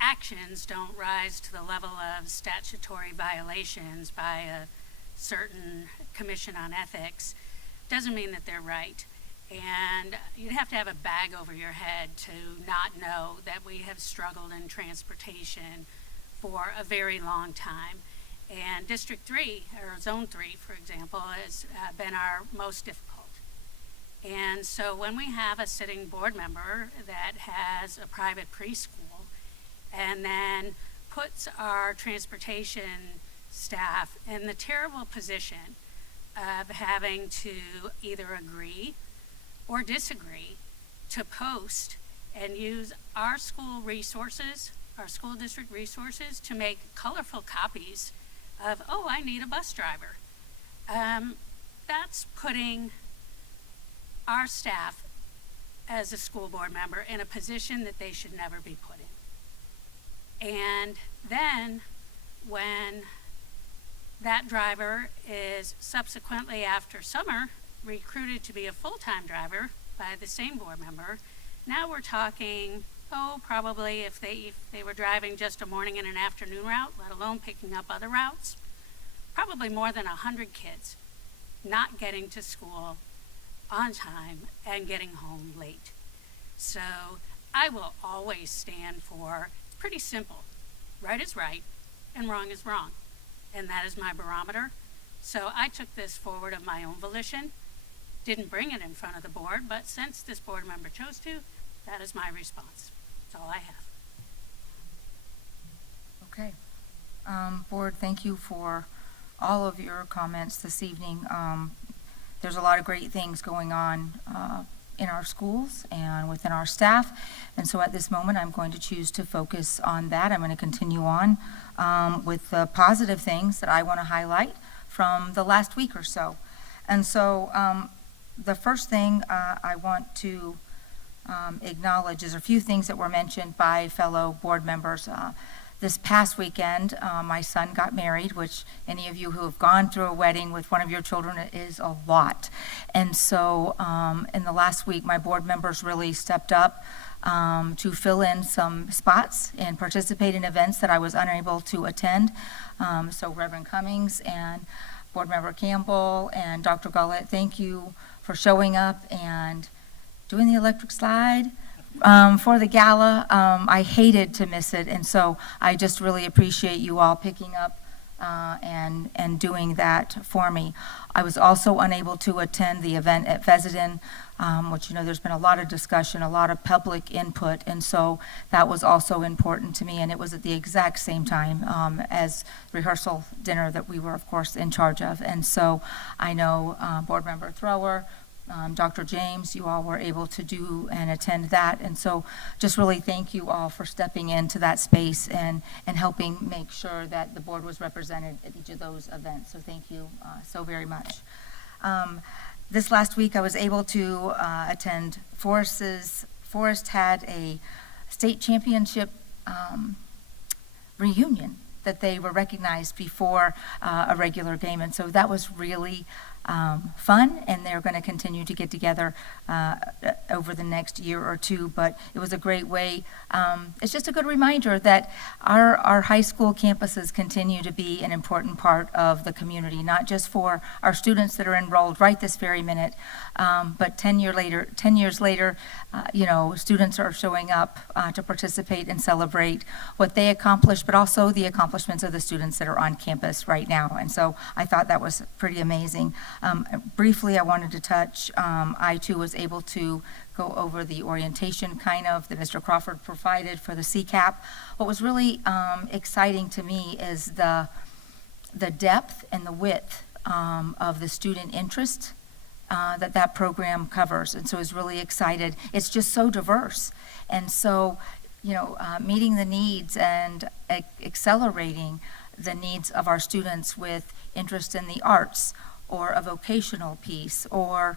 actions don't rise to the level of statutory violations by a certain commission on ethics doesn't mean that they're right. And you'd have to have a bag over your head to not know that we have struggled in transportation for a very long time. And District 3, or Zone 3, for example, has been our most difficult. And so when we have a sitting board member that has a private preschool and then puts our transportation staff in the terrible position of having to either agree or disagree to post and use our school resources, our school district resources, to make colorful copies of, oh, I need a bus driver. That's putting our staff as a school board member in a position that they should never be put in. And then when that driver is subsequently after summer recruited to be a full-time driver by the same board member, now we're talking, probably if they were driving just a morning and an afternoon route, let alone picking up other routes, probably more than 100 kids not getting to school on time and getting home late. So I will always stand for, pretty simple, right is right and wrong is wrong. And that is my barometer. So I took this forward of my own volition, didn't bring it in front of the board, but since this board member chose to, that is my response. That's all I have. Okay. Board, thank you for all of your comments this evening. There's a lot of great things going on in our schools and within our staff. And so at this moment, I'm going to choose to focus on that. I'm going to continue on with the positive things that I want to highlight from the last week or so. And so the first thing I want to acknowledge is a few things that were mentioned by fellow board members. This past weekend, my son got married, which any of you who have gone through a wedding with one of your children, it is a lot. And so in the last week, my board members really stepped up to fill in some spots and participate in events that I was unable to attend. So Reverend Cummings and Board Member Campbell and Dr. Gullett, thank you for showing up and doing the electric slide. For the gala. I hated to miss it, and so I just really appreciate you all picking up and doing that for me. I was also unable to attend the event at Vezidin, which, there's been a lot of discussion, a lot of public input, and so that was also important to me, and it was at the exact same time as rehearsal dinner that we were, of course, in charge of. And so I know Board Member Thrower, Dr. James, you all were able to do and attend that. And so just really thank you all for stepping into that space and helping make sure that the board was represented at each of those events. So thank you so very much. This last week I was able to attend Forest had a state championship reunion that they were recognized before a regular game. And so that was really fun, and they're going to continue to get together over the next year or two. But it was a great way. It's just a good reminder that our high school campuses continue to be an important part of the community, not just for our students that are enrolled right this very minute, but 10 years later, students are showing up to participate and celebrate what they accomplished, but also the accomplishments of the students that are on campus right now. And so I thought that was pretty amazing. Briefly, I wanted to touch, I too was able to go over the orientation that Mr. Crawford provided for the CCAP. What was really exciting to me is the depth and the width of the student interest that program covers. And so I was really excited. It's just so diverse. And so, meeting the needs and accelerating the needs of our students with interest in the arts, or a vocational piece, or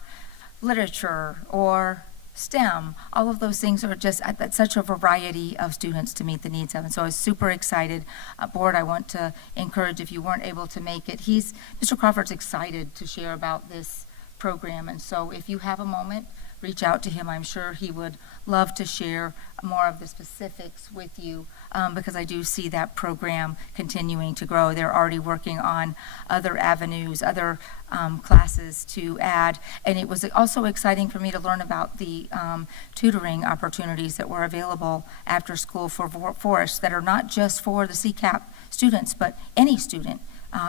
literature, or STEM. All of those things are just at such a variety of students to meet the needs of. And so I was super excited. Board, I want to encourage, if you weren't able to make it, Mr. Crawford's excited to share about this program. And so if you have a moment, reach out to him. I'm sure he would love to share more of the specifics with you, because I do see that program continuing to grow. They're already working on other avenues, other classes to add. And it was also exciting for me to learn about the tutoring opportunities that were available after school for Forest that are not just for the CCAP students, but any student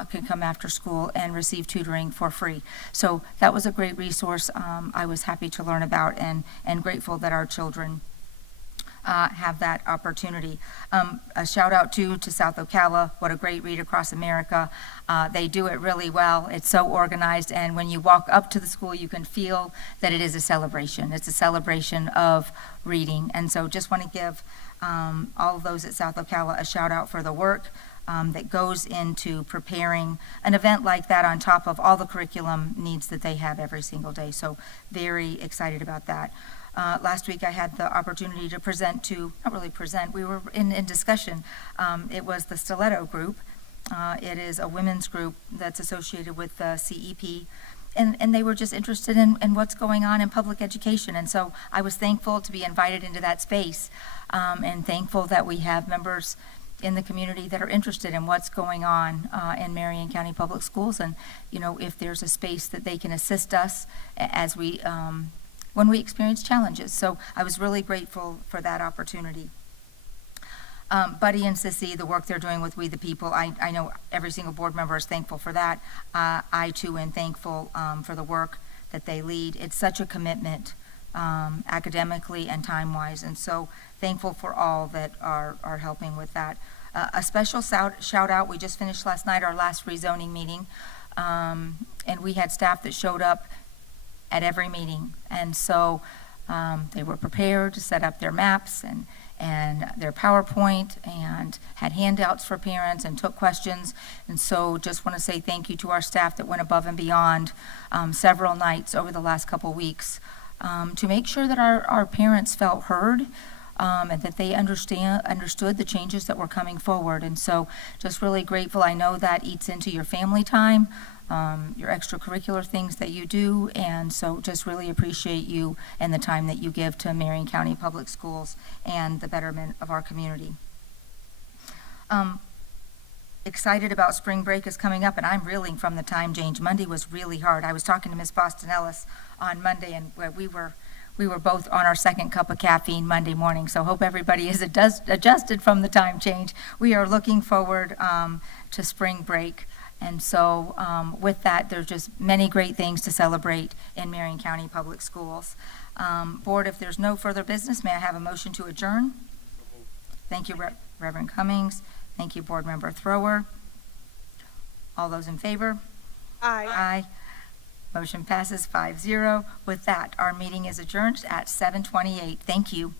can come after school and receive tutoring for free. So that was a great resource I was happy to learn about, and grateful that our children have that opportunity. A shout out to South Ocala. What a great read across America. They do it really well. It's so organized, and when you walk up to the school, you can feel that it is a celebration. It's a celebration of reading. And so just want to give all of those at South Ocala a shout out for the work that goes into preparing an event like that on top of all the curriculum needs that they have every single day. So very excited about that. Last week I had the opportunity to not really present, we were in discussion. It was the Stiletto Group. It is a women's group that's associated with the CEP. And they were just interested in what's going on in public education. And so I was thankful to be invited into that space, and thankful that we have members in the community that are interested in what's going on in Marion County Public Schools. And, if there's a space that they can assist us as when we experience challenges. So I was really grateful for that opportunity. Buddy and Sissy, the work they're doing with We the People, I know every single board member is thankful for that. I too am thankful for the work that they lead. It's such a commitment academically and time-wise, and so thankful for all that are helping with that. A special shout out, we just finished last night our last rezoning meeting, and we had staff that showed up at every meeting, and so they were prepared to set up their maps and their PowerPoint, and had handouts for parents and took questions. And so just want to say thank you to our staff that went above and beyond several nights over the last couple weeks to make sure that our parents felt heard, and that they understood the changes that were coming forward. And so just really grateful. I know that eats into your family time, your extracurricular things that you do, and so just really appreciate you and the time that you give to Marion County Public Schools and the betterment of our community. Excited about spring break is coming up, and I'm reeling from the time change. Monday was really hard. I was talking to Ms. Boston Ellis on Monday, and we were both on our second cup of caffeine Monday morning, so hope everybody is adjusted from the time change. We are looking forward to spring break. And so with that, there's just many great things to celebrate in Marion County Public Schools. Board, if there's no further business, may I have a motion to adjourn? Thank you, Reverend Cummings. Thank you, Board Member Thrower. All those in favor? Aye. Aye. Motion passes 5-0. With that, our meeting is adjourned at 7:28. Thank you.